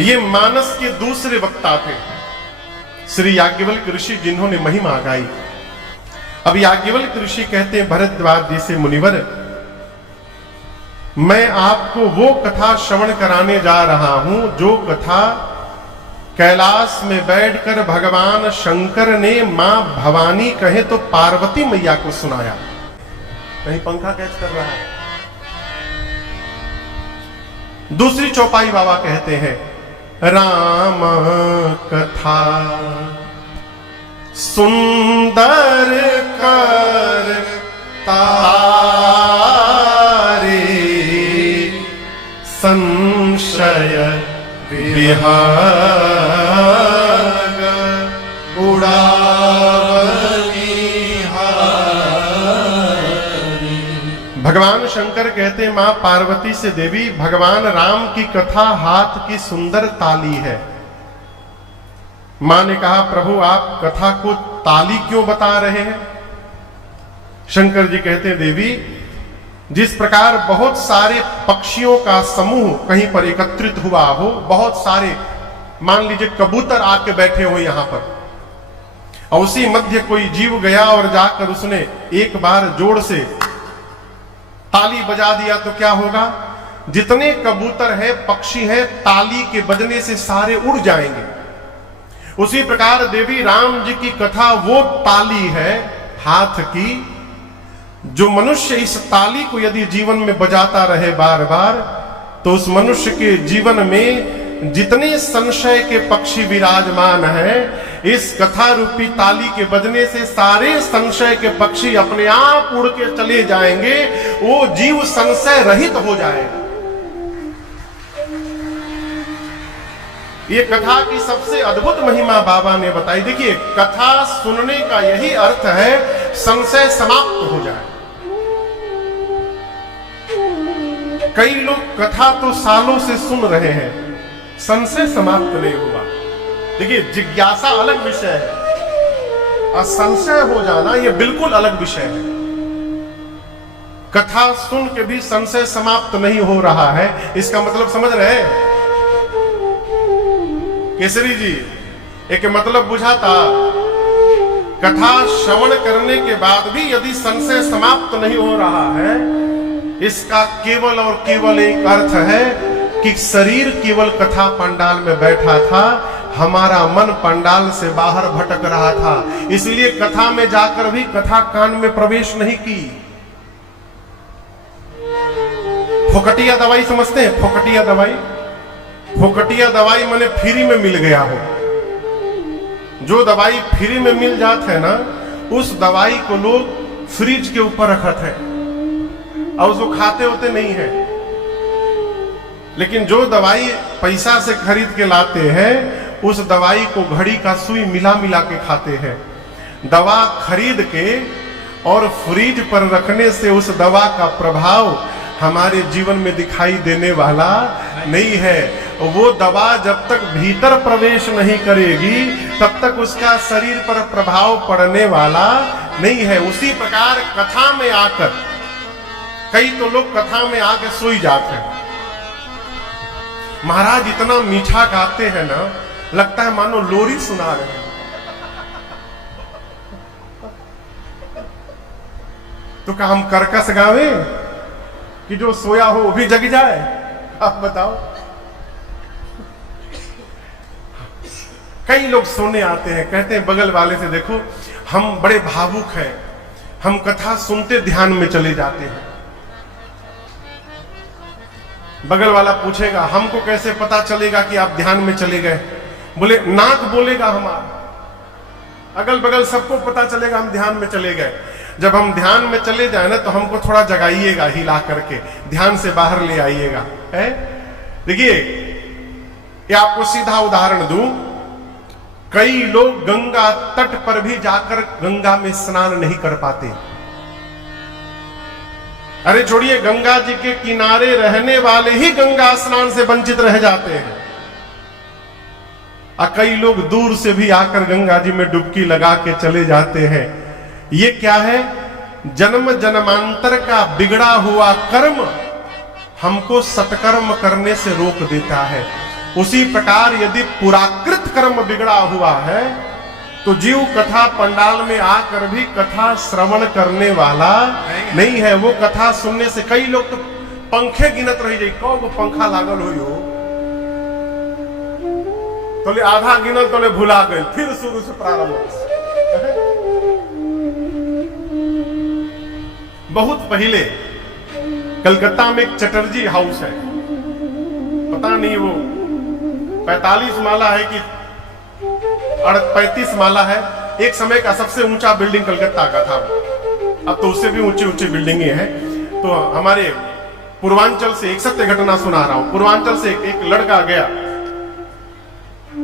ये मानस के दूसरे वक्ता थे श्री याज्ञवल्क्य ऋषि, जिन्होंने महिमा गाई। अब याज्ञवल्क्य ऋषि कहते हैं भरद्वाज जी से, मुनिवर मैं आपको वो कथा श्रवण कराने जा रहा हूं जो कथा कैलाश में बैठकर भगवान शंकर ने मां भवानी कहे तो पार्वती मैया को सुनाया। कहीं पंखा कैच कर रहा है। दूसरी चौपाई बाबा कहते हैं, राम कथा सुंदर कर तारे संशय विहाग भगवान शंकर कहते हैं, मां पार्वती से, देवी भगवान राम की कथा हाथ की सुंदर ताली है। मां ने कहा, प्रभु आप कथा को ताली क्यों बता रहे हैं? शंकर जी कहते हैं, देवी जिस प्रकार बहुत सारे पक्षियों का समूह कहीं पर एकत्रित हुआ हो, बहुत सारे मान लीजिए कबूतर आके बैठे हो यहां पर, और उसी मध्य कोई जीव गया और जाकर उसने एक बार जोर से ताली बजा दिया तो क्या होगा? जितने कबूतर है, पक्षी है, ताली के बजने से सारे उड़ जाएंगे। उसी प्रकार देवी राम जी की कथा वो ताली है हाथ की, जो मनुष्य इस ताली को यदि जीवन में बजाता रहे बार बार, तो उस मनुष्य के जीवन में जितने संशय के पक्षी विराजमान हैं, इस कथा रूपी ताली के बजने से सारे संशय के पक्षी अपने आप उड़ के चले जाएंगे, वो जीव संशय रहित हो जाएगा। ये कथा की सबसे अद्भुत महिमा बाबा ने बताई। देखिए, कथा सुनने का यही अर्थ है संशय समाप्त हो जाए। कई लोग कथा तो सालों से सुन रहे हैं, संशय समाप्त नहीं हुआ। देखिए, जिज्ञासा अलग विषय है और संशय हो जाना यह बिल्कुल अलग विषय है। कथा सुन के भी संशय समाप्त नहीं हो रहा है, इसका मतलब समझ रहे हैं केसरी जी? एक मतलब बुझाता, कथा श्रवण करने के बाद भी यदि संशय समाप्त नहीं हो रहा है, इसका केवल और केवल एक अर्थ है कि शरीर केवल कथा पंडाल में बैठा था, हमारा मन पंडाल से बाहर भटक रहा था, इसलिए कथा में जाकर भी कथा कान में प्रवेश नहीं की। फोकटिया दवाई समझते हैं? फोकटिया दवाई, फोकटिया दवाई माने फ्री में मिल गया हो। जो दवाई फ्री में मिल जाते है ना, उस दवाई को लोग फ्रिज के ऊपर रखते हैं और उसको खाते होते नहीं है। लेकिन जो दवाई पैसा से खरीद के लाते हैं, उस दवाई को घड़ी का सुई मिला मिला के खाते हैं। दवा खरीद के और फ्रिज पर रखने से उस दवा का प्रभाव हमारे जीवन में दिखाई देने वाला नहीं है। वो दवा जब तक भीतर प्रवेश नहीं करेगी, तब तक उसका शरीर पर प्रभाव पड़ने वाला नहीं है। उसी प्रकार कथा में आकर कई तो लोग कथा में आके सोई जाते हैं। महाराज इतना मीठा गाते हैं ना, लगता है मानो लोरी सुना रहे हैं। तो क्या हम कर्कश गावे कि जो सोया हो वो भी जग जाए? आप बताओ। कई लोग सोने आते हैं, कहते हैं बगल वाले से, देखो हम बड़े भावुक हैं, हम कथा सुनते ध्यान में चले जाते हैं। बगल वाला पूछेगा, हमको कैसे पता चलेगा कि आप ध्यान में चले गए? बोले, नाक बोलेगा हमारा, अगल बगल सबको पता चलेगा हम ध्यान में चले गए। जब हम ध्यान में चले जाए ना, तो हमको थोड़ा जगाइएगा, हिला करके ध्यान से बाहर ले आइएगा। है, देखिए, ये आपको सीधा उदाहरण दूं। कई लोग गंगा तट पर भी जाकर गंगा में स्नान नहीं कर पाते। अरे छोड़िए, गंगा जी के किनारे रहने वाले ही गंगा स्नान से वंचित रह जाते हैं। और कई लोग दूर से भी आकर गंगा जी में डुबकी लगा के चले जाते हैं। ये क्या है? जन्म जन्मांतर का बिगड़ा हुआ कर्म हमको सत्कर्म करने से रोक देता है। उसी प्रकार यदि पुराकृत कर्म बिगड़ा हुआ है, तो जीव कथा पंडाल में आकर भी कथा श्रवण करने वाला नहीं है। वो कथा सुनने से कई लोग तो पंखे गिनत रह जाए, कौन पंखा लागल हो, तो ले आधा गिनल तो ले भुला गए, फिर शुरू से प्रारंभ। बहुत पहले कलकत्ता में एक चटर्जी हाउस है, पता नहीं वो 45 माला है कि 35 माला है। एक समय का सबसे ऊंचा बिल्डिंग कलकत्ता का था। अब तो उससे भी ऊंची ऊंची बिल्डिंगें हैं। तो हमारे पूर्वांचल से एक सत्य घटना सुना रहा हूं। पूर्वांचल से एक लड़का गया।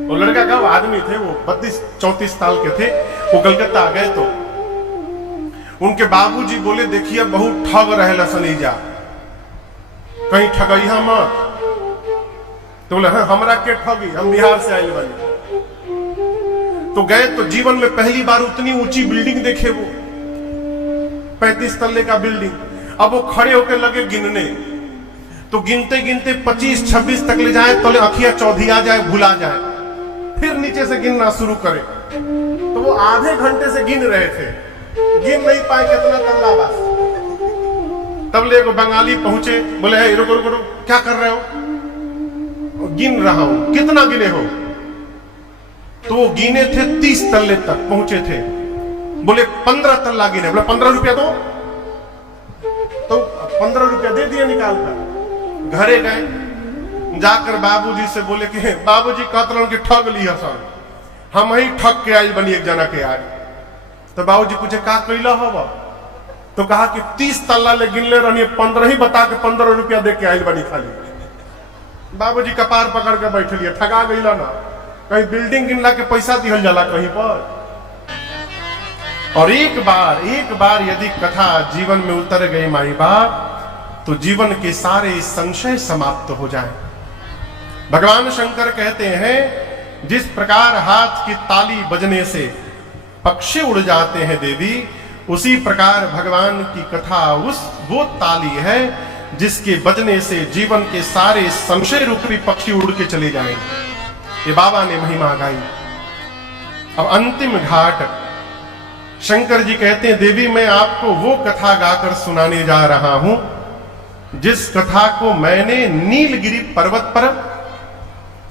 वो लड़का का आदमी थे, वो 32-34 साल के थे। वो कलकत्ता गए तो उनके बाबूजी बोले, देखिए बहुत ठग रहे लसनीजा, कहीं ठगैया मत। तो बोले, हाँ हमरा के ठगी, हम बिहार से आए बने। तो गए तो जीवन में पहली बार उतनी ऊंची बिल्डिंग देखे वो, 35 तल्ले का बिल्डिंग। अब वो खड़े होकर लगे गिनने, तो गिनते गिनते 25-26 तक ले जाए, तो अखियां चौधिया जाए, भुला जाए, फिर नीचे से गिनना शुरू करे। तो वो आधे घंटे से गिन रहे थे, गिन नहीं पाए कितना तल्ला बस। तब ले एगो बंगाली पहुंचे, बोले, रुको रुको रुको, क्या कर रहे हो? गिन रहा हूं। कितना गिने हो? तो तो वो गिने थे 30 तल्ले तक पहुंचे थे। बोले 15 तल्ला गिने, बोले 15 रुपया दो, तो 15 रुपया दे दिया निकाल कर। घरे गए, जाकर बाबूजी से बोले कि बाबूजी कहते कि ठग लिया सन, हम ही ठग के आई बनी एक जना के आज। तो बाबूजी पूछे का कैला होगा, तो कहा कि 30 तल्ला ले गिनले रहनी, 15 ही बता के 15 रुपया दे के आई बनी खाली। बाबूजी कपार पकड़ के बैठलिए, ठगा गईला ना, कहीं बिल्डिंग गिनला के पैसा दिहल जाला कहीं पर। और एक बार यदि कथा जीवन में उतर गई माई बाप, तो जीवन के सारे संशय समाप्त हो जाए। भगवान शंकर कहते हैं जिस प्रकार हाथ की ताली बजने से पक्षी उड़ जाते हैं देवी, उसी प्रकार भगवान की कथा वो ताली है जिसके बजने से जीवन के सारे संशय रूपी पक्षी उड़ के चले जाएंगे। ये बाबा ने महिमा गाई। अब अंतिम घाट शंकर जी कहते हैं देवी मैं आपको वो कथा गाकर सुनाने जा रहा हूं जिस कथा को मैंने नीलगिरी पर्वत पर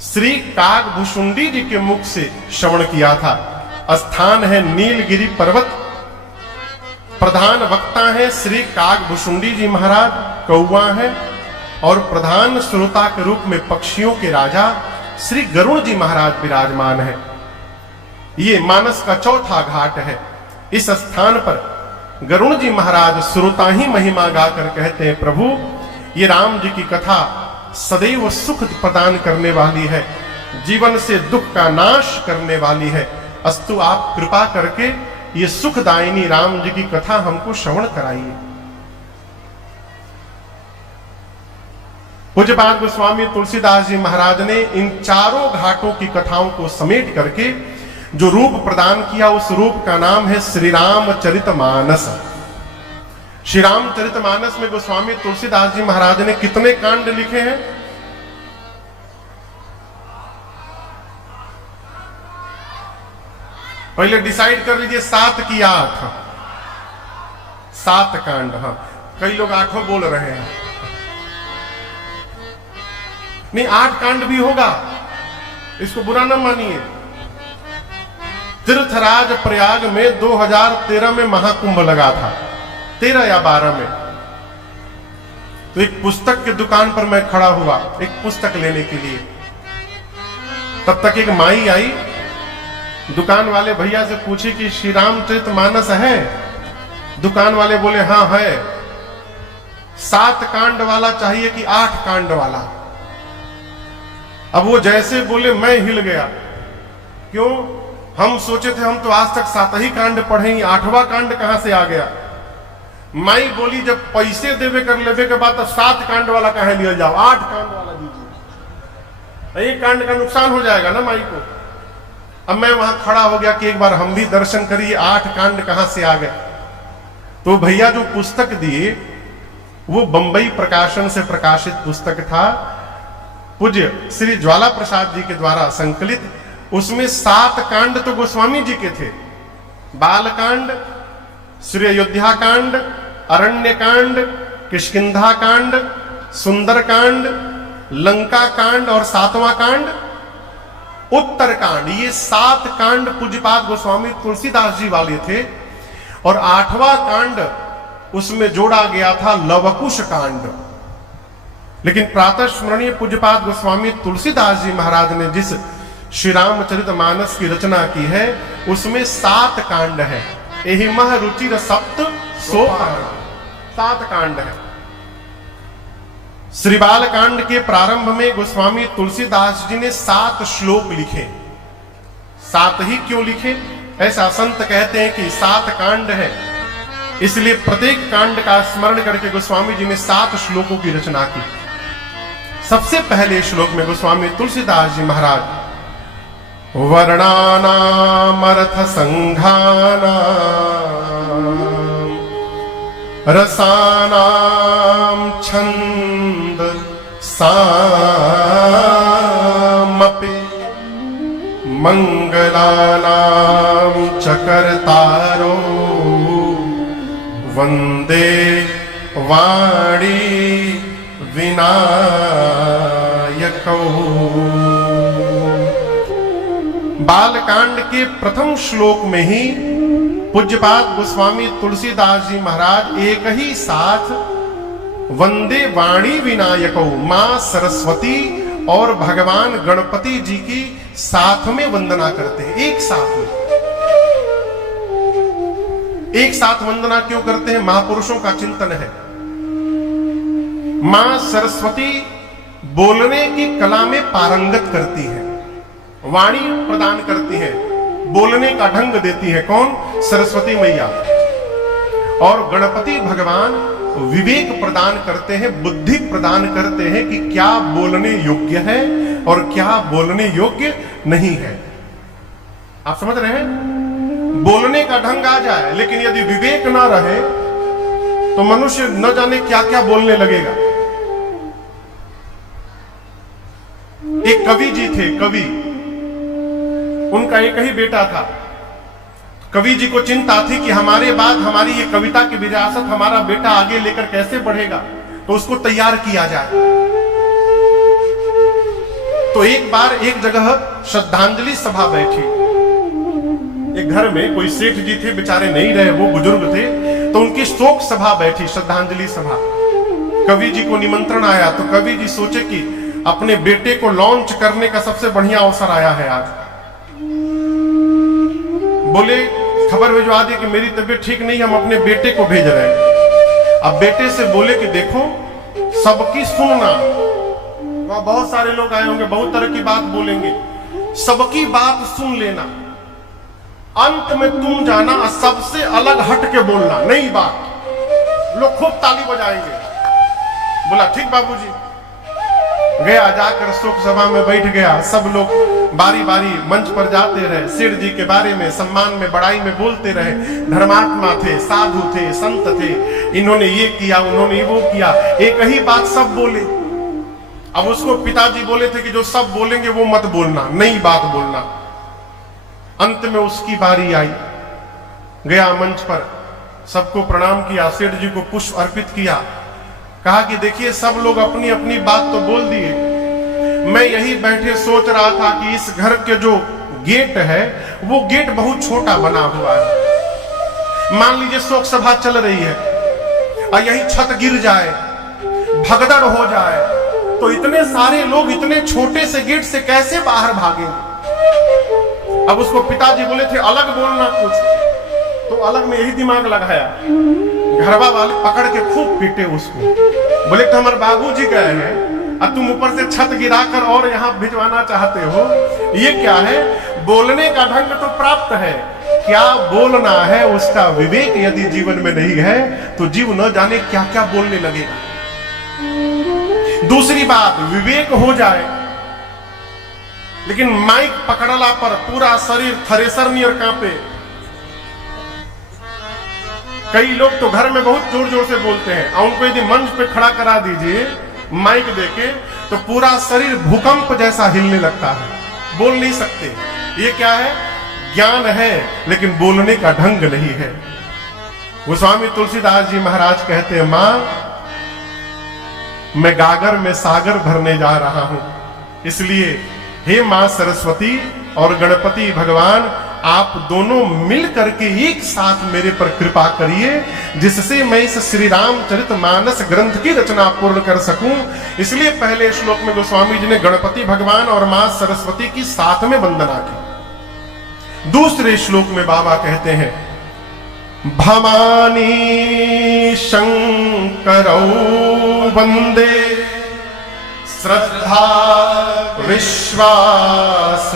श्री कागभूषुंडी जी के मुख से श्रवण किया था। स्थान है नीलगिरी पर्वत, प्रधान वक्ता है श्री कागभूषुंडी जी महाराज, कौवा है, और प्रधान श्रोता के रूप में पक्षियों के राजा श्री गरुड़ जी महाराज विराजमान है। ये मानस का चौथा घाट है। इस स्थान पर गरुड़ जी महाराज श्रोता ही महिमा गाकर कहते हैं प्रभु ये राम जी की कथा सदैव सुख प्रदान करने वाली है, जीवन से दुख का नाश करने वाली है। अस्तु आप कृपा करके ये सुखदायिनी राम जी की कथा हमको श्रवण कराइए। पूज्यपाद गोस्वामी तुलसीदास जी महाराज ने इन चारों घाटों की कथाओं को समेट करके जो रूप प्रदान किया, उस रूप का नाम है श्री रामचरितमानस। श्री रामचरितमानस में गोस्वामी तुलसीदास जी महाराज ने कितने कांड लिखे हैं? पहले डिसाइड कर लीजिए 7 की 8। 7 कांड। हाँ, कई लोग 8 बोल रहे हैं। नहीं, 8 कांड भी होगा, इसको बुरा ना मानिए। तीर्थराज प्रयाग में 2013 में महाकुंभ लगा था, 13 या 12 में। तो एक पुस्तक की दुकान पर मैं खड़ा हुआ एक पुस्तक लेने के लिए। तब तक एक माई आई, दुकान वाले भैया से पूछी कि श्री रामचरितमानस है? दुकान वाले बोले हाँ है। 7 कांड वाला चाहिए कि 8 कांड वाला? अब वो जैसे बोले मैं हिल गया। क्यों? हम सोचे थे हम तो आज तक 7 ही कांड पढ़े, 8वां कांड कहां से आ गया? माई बोली जब पैसे देवे कर लेवे के बाद 7 कांड वाला कहे लिया जाओ, 8 कांड वाला दीजिए। एक कांड का नुकसान हो जाएगा ना माई को। अब मैं वहां खड़ा हो गया कि एक बार हम भी दर्शन करिए, 8 कांड कहां से आ गए। तो भैया जो पुस्तक दिए वो बंबई प्रकाशन से प्रकाशित पुस्तक था, पूज्य श्री ज्वाला प्रसाद जी के द्वारा संकलित। उसमें 7 कांड तो गोस्वामी जी के थे। बाल कांड, श्री अयोध्या कांड, अरण्य कांड, किष्किंधा कांड, सुंदर कांड, लंका कांड और 7वां कांड उत्तर कांड। ये 7 कांड पूज्यपाद गोस्वामी तुलसीदास जी वाले थे। और 8वां कांड उसमें जोड़ा गया था लवकुश कांड। लेकिन प्रातः स्मरणीय पूज्यपाद गोस्वामी तुलसीदास जी महाराज ने जिस श्री रामचरितमानस की रचना की है उसमें 7 कांड है। यही मह रुचिर सप्त सोपान, 7 कांड है। श्री बाल कांड के प्रारंभ में गोस्वामी तुलसीदास जी ने 7 श्लोक लिखे। 7 ही क्यों लिखे? ऐसा संत कहते हैं कि 7 कांड है, इसलिए प्रत्येक कांड का स्मरण करके गोस्वामी जी ने 7 श्लोकों की रचना की। सबसे पहले श्लोक में गोस्वामी तुलसीदास जी महाराज वर्णानामर्थ संघानाम रसानाम छंद सामपि मंगलानाम चकर्तारो वंदे वाणी विनायकौ। बालकांड के प्रथम श्लोक में ही पूज्यपाद गोस्वामी तुलसीदास जी महाराज एक ही साथ वंदे वाणी विनायको मां सरस्वती और भगवान गणपति जी की साथ में वंदना करते हैं। एक साथ में, एक साथ वंदना क्यों करते हैं? महापुरुषों का चिंतन है। मां सरस्वती बोलने की कला में पारंगत करती है, वाणी प्रदान करती है, बोलने का ढंग देती है। कौन? सरस्वती मैया। और गणपति भगवान विवेक प्रदान करते हैं, बुद्धि प्रदान करते हैं कि क्या बोलने योग्य है और क्या बोलने योग्य नहीं है। आप समझ रहे हैं? बोलने का ढंग आ जाए, लेकिन यदि विवेक ना रहे तो मनुष्य न जाने क्या क्या बोलने लगेगा। एक कवि जी थे, कवि, उनका एक ही बेटा था। कवि जी को चिंता थी कि हमारे बाद हमारी ये कविता की विरासत हमारा बेटा आगे लेकर कैसे बढ़ेगा, तो उसको तैयार किया जाए। तो एक बार एक जगह श्रद्धांजलि सभा बैठी। एक घर में कोई सेठ जी थे, बेचारे नहीं रहे, वो बुजुर्ग थे, तो उनकी शोक सभा बैठी, श्रद्धांजलि सभा। कवि जी को निमंत्रण आया, तो कवि जी सोचे कि अपने बेटे को लॉन्च करने का सबसे बढ़िया अवसर आया है आज। बोले खबर भिजवा दी कि मेरी तबीयत ठीक नहीं, हम अपने बेटे को भेज रहे हैं। अब बेटे से बोले कि देखो सबकी सुनना, वहां बहुत सारे लोग आए होंगे, बहुत तरह की बात बोलेंगे, सबकी बात सुन लेना, अंत में तुम जाना और सबसे अलग हट के बोलना, नई बात। लोग खूब ताली बजाएंगे। बोला ठीक बाबूजी। गया, जाकर शोक सभा में बैठ गया। सब लोग बारी बारी मंच पर जाते रहे, सेठ जी के बारे में सम्मान में बड़ाई में बोलते रहे। धर्मात्मा थे, साधु थे, संत थे, इन्होंने ये किया, उन्होंने वो किया, एक ही बात सब बोले। अब उसको पिताजी बोले थे कि जो सब बोलेंगे वो मत बोलना, नई बात बोलना। अंत में उसकी बारी आई, गया मंच पर, सबको प्रणाम किया, सेठ जी को पुष्प अर्पित किया, कहा कि देखिए सब लोग अपनी अपनी बात तो बोल दिए, मैं यही बैठे सोच रहा था कि इस घर के जो गेट है वो गेट बहुत छोटा बना हुआ है। मान लीजिए शोक सभा चल रही है और यही छत गिर जाए, भगदड़ हो जाए, तो इतने सारे लोग इतने छोटे से गेट से कैसे बाहर भागेंगे। अब उसको पिताजी बोले थे अलग बोलना कुछ, तो अलग में यही दिमाग लगाया। घरवा वाले पकड़ के खूब पीटे उसको, बोले तो हमारे बाबूजी गए हैं और तुम ऊपर से छत गिराकर और यहाँ भिजवाना चाहते हो, ये क्या है? बोलने का ढंग तो प्राप्त है, क्या बोलना है उसका विवेक यदि जीवन में नहीं है तो जीव न जाने क्या क्या बोलने लगेगा। दूसरी बात, विवेक हो जाए लेकिन माइक पकड़ला पर पूरा शरीर थ्रेसर नियर कांपे। कई लोग तो घर में बहुत जोर जोर से बोलते हैं और उनको यदि मंच पे खड़ा करा दीजिए माइक देके तो पूरा शरीर भूकंप जैसा हिलने लगता है, बोल नहीं सकते। ये क्या है? ज्ञान है लेकिन बोलने का ढंग नहीं है। गोस्वामी तुलसीदास जी महाराज कहते हैं, मां मैं गागर में सागर भरने जा रहा हूं, इसलिए हे मां सरस्वती और गणपति भगवान आप दोनों मिल करके एक साथ मेरे पर कृपा करिए, जिससे मैं इस श्री रामचरितमानस ग्रंथ की रचना पूर्ण कर सकूं। इसलिए पहले श्लोक में गोस्वामी जी ने गणपति भगवान और मां सरस्वती की साथ में वंदना की। दूसरे श्लोक में बाबा कहते हैं, भवानी शंकरौ वंदे श्रद्धा विश्वास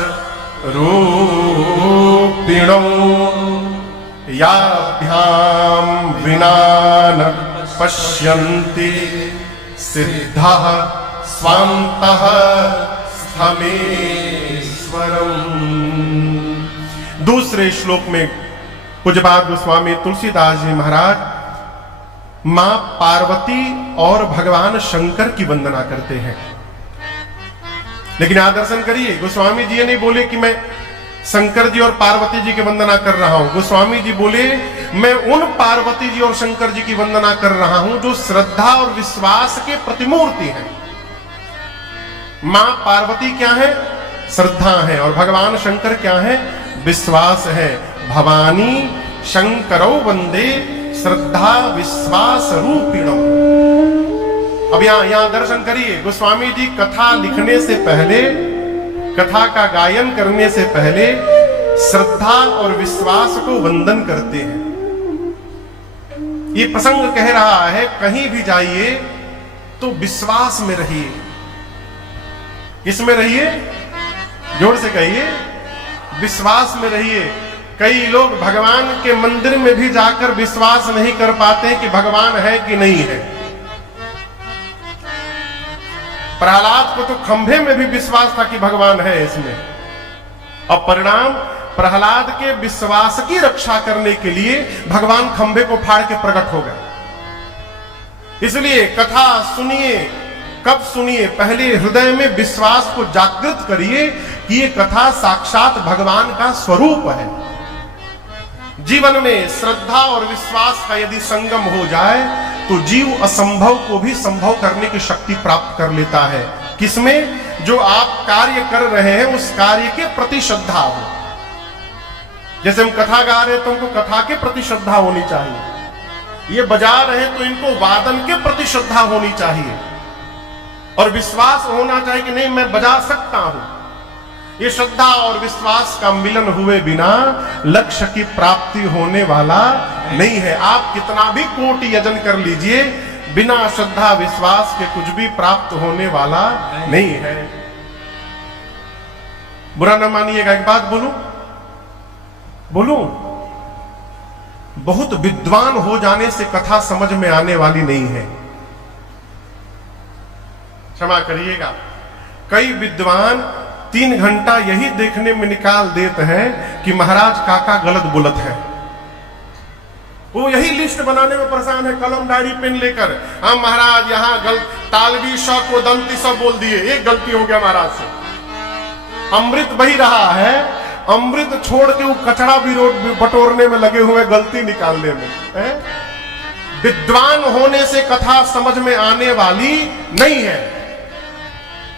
रूपिणौ याभ्याम विना न पश्यन्ति सिद्धः स्वान्तः स्थमेश्वरम्। दूसरे श्लोक में पूज्यपाद गोस्वामी तुलसीदास जी महाराज मां पार्वती और भगवान शंकर की वंदना करते हैं। लेकिन आप दर्शन करिए, गोस्वामी जी ये नहीं बोले कि मैं शंकर जी और पार्वती जी की वंदना कर रहा हूं। गोस्वामी जी बोले मैं उन पार्वती जी और शंकर जी की वंदना कर रहा हूं जो श्रद्धा और विश्वास के प्रतिमूर्ति हैं। मां पार्वती क्या है? श्रद्धा है, और भगवान शंकर क्या है? विश्वास है। भवानी शंकरो वंदे श्रद्धा विश्वास रूपिणो। अब यहां दर्शन करिए, गोस्वामी जी कथा लिखने से पहले, कथा का गायन करने से पहले श्रद्धा और विश्वास को वंदन करते हैं। ये प्रसंग कह रहा है कहीं भी जाइए तो विश्वास में रहिए। किसमें रहिए? जोर से कहिए, विश्वास में रहिए। कई लोग भगवान के मंदिर में भी जाकर विश्वास नहीं कर पाते कि भगवान है कि नहीं है। प्रहलाद को तो खंभे में भी विश्वास था कि भगवान है इसमें, और परिणाम प्रहलाद के विश्वास की रक्षा करने के लिए भगवान खंभे को फाड़ के प्रकट हो गए। इसलिए कथा सुनिए, कब सुनिए? पहले हृदय में विश्वास को जागृत करिए कि ये कथा साक्षात भगवान का स्वरूप है। जीवन में श्रद्धा और विश्वास का यदि संगम हो जाए तो जीव असंभव को भी संभव करने की शक्ति प्राप्त कर लेता है। किसमें? जो आप कार्य कर रहे हैं उस कार्य के प्रति श्रद्धा हो। जैसे हम कथा गा रहे हैं तो हमको कथा के प्रति श्रद्धा होनी चाहिए। ये बजा रहे हैं तो इनको वादन के प्रति श्रद्धा होनी चाहिए, और विश्वास होना चाहिए कि नहीं मैं बजा सकता हूं। ये श्रद्धा और विश्वास का मिलन हुए बिना लक्ष्य की प्राप्ति होने वाला नहीं है। आप कितना भी कोटि यजन कर लीजिए, बिना श्रद्धा विश्वास के कुछ भी प्राप्त होने वाला नहीं है। बुरा न मानिएगा, एक बात बोलूं, बहुत विद्वान हो जाने से कथा समझ में आने वाली नहीं है। क्षमा करिएगा, कई विद्वान 3 घंटा यही देखने में निकाल देते हैं कि महाराज काका गलत बोलत है। वो यही लिस्ट बनाने में परेशान है, कलम डायरी पेन लेकर। हाँ महाराज यहाँ तालवी श को दंती स बोल दिए, एक गलती हो गया महाराज से। अमृत बही रहा है, अमृत छोड़ के वो कचरा भी बटोरने में लगे हुए, गलती निकालने में। विद्वान होने से कथा समझ में आने वाली नहीं है।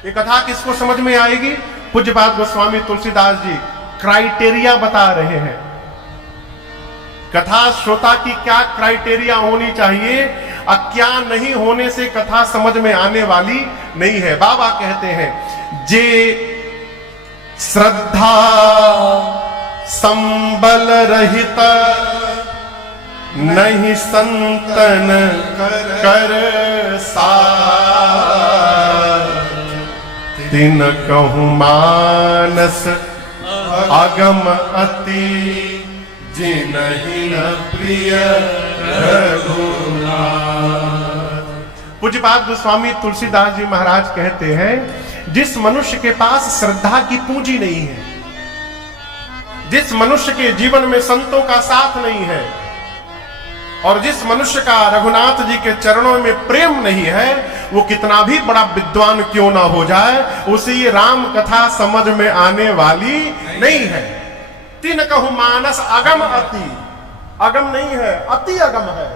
ये कथा किसको समझ में आएगी? पूज्यपाद गोस्वामी तुलसीदास जी क्राइटेरिया बता रहे हैं। कथा श्रोता की क्या क्राइटेरिया होनी चाहिए और क्या नहीं होने से कथा समझ में आने वाली नहीं है। बाबा कहते हैं, जे श्रद्धा संबल रहित नहीं संतन कर सार, तिन कहूं मानस अगम अति जिनहि न प्रिय रघुनाथ। पूज्यपाद गोस्वामी तुलसीदास जी महाराज कहते हैं, जिस मनुष्य के पास श्रद्धा की पूंजी नहीं है, जिस मनुष्य के जीवन में संतों का साथ नहीं है, और जिस मनुष्य का रघुनाथ जी के चरणों में प्रेम नहीं है, वो कितना भी बड़ा विद्वान क्यों ना हो जाए, उसे ये राम कथा समझ में आने वाली नहीं है। तीन कहूं मानस अगम अति, अगम नहीं है, अति अगम है,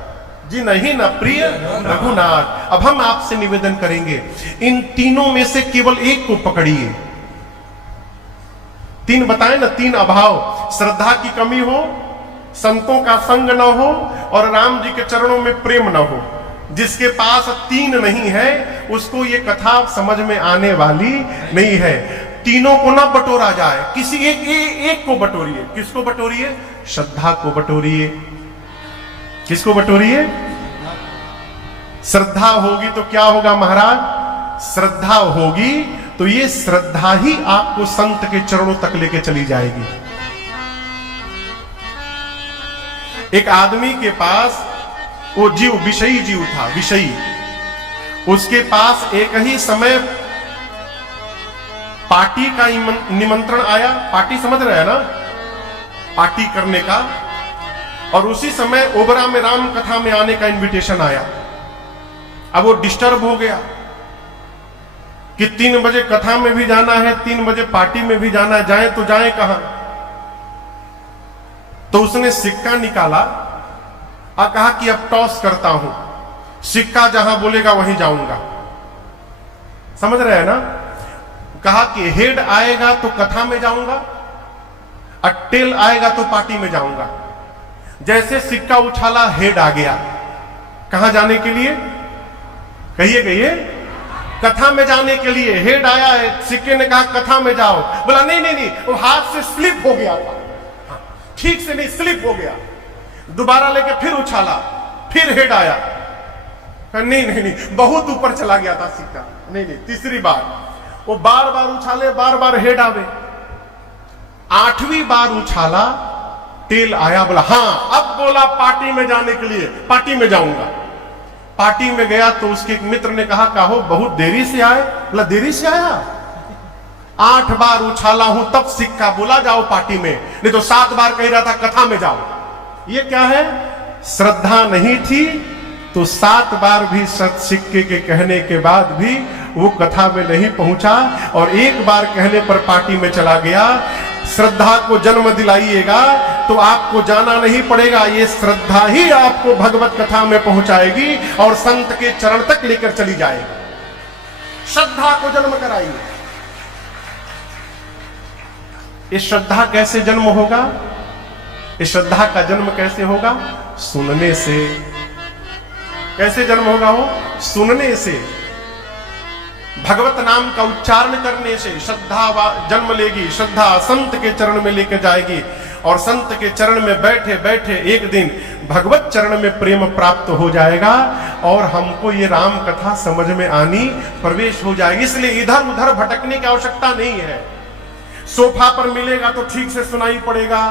जी नहीं न प्रिय रघुनाथ। अब हम आपसे निवेदन करेंगे, इन तीनों में से केवल एक को पकड़िए। तीन बताए ना, तीन अभाव, श्रद्धा की कमी हो, संतों का संग न हो, और राम जी के चरणों में प्रेम न हो। जिसके पास तीन नहीं है उसको ये कथा समझ में आने वाली नहीं है। तीनों को ना बटोरा जाए, किसी एक को बटोरिए। किसको बटोरिए? श्रद्धा को बटोरिए। किसको बटोरिए? श्रद्धा होगी तो क्या होगा महाराज? श्रद्धा होगी तो ये श्रद्धा ही आपको संत के चरणों तक लेके चली जाएगी। एक आदमी के पास वो जीव विषयी जीव था, विषयी। उसके पास एक ही समय पार्टी का निमंत्रण आया। पार्टी समझ रहे हैं ना, पार्टी करने का। और उसी समय ओबरा में राम कथा में आने का इनविटेशन आया। अब वो डिस्टर्ब हो गया कि 3 बजे कथा में भी जाना है, 3 बजे पार्टी में भी जाना है, जाए तो जाए कहां। तो उसने सिक्का निकाला और कहा कि अब टॉस करता हूं, सिक्का जहां बोलेगा वहीं जाऊंगा। समझ रहे हैं ना? कहा कि हेड आएगा तो कथा में जाऊंगा और टेल आएगा तो पार्टी में जाऊंगा। जैसे सिक्का उछाला हेड आ गया, कहां जाने के लिए? कहिए कहिए, कथा में जाने के लिए हेड आया है। सिक्के ने कहा कथा में जाओ, बोला नहीं नहीं नहीं, वो हाथ से स्लिप हो गया था, ठीक से नहीं स्लिप हो गया। दोबारा लेके फिर उछाला, फिर हेड आया, नहीं नहीं नहीं, बहुत ऊपर चला गया था सिक्का, नहीं नहीं। तीसरी बार वो बार बार उछाले, बार बार हेड आवे। 8वीं बार उछाला, टेल आया, बोला हाँ अब बोला पार्टी में जाने के लिए, पार्टी में जाऊंगा। पार्टी में गया तो उसके एक मित्र ने कहा काहो बहुत देरी से आए? बोला देरी से आया, 8 बार उछाला हूं तब सिक्का, बोला जाओ पार्टी में, नहीं तो 7 बार कह रहा था कथा में जाओ। ये क्या है? श्रद्धा नहीं थी तो 7 बार भी सिक्के के कहने के बाद भी वो कथा में नहीं पहुंचा, और एक बार कहने पर पार्टी में चला गया। श्रद्धा को जन्म दिलाइएगा तो आपको जाना नहीं पड़ेगा, ये श्रद्धा ही आपको भगवत कथा में पहुंचाएगी और संत के चरण तक लेकर चली जाएगी। श्रद्धा को जन्म कराइए। इस श्रद्धा कैसे जन्म होगा? इस श्रद्धा का जन्म कैसे होगा? सुनने से। कैसे जन्म होगा? वो सुनने से, भगवत नाम का उच्चारण करने से श्रद्धा जन्म लेगी। श्रद्धा संत के चरण में लेकर जाएगी और संत के चरण में बैठे बैठे एक दिन भगवत चरण में प्रेम प्राप्त हो जाएगा और हमको ये राम कथा समझ में आनी प्रवेश हो जाएगी। इसलिए इधर उधर भटकने की आवश्यकता नहीं है। सोफा पर मिलेगा तो ठीक से सुनाई पड़ेगा,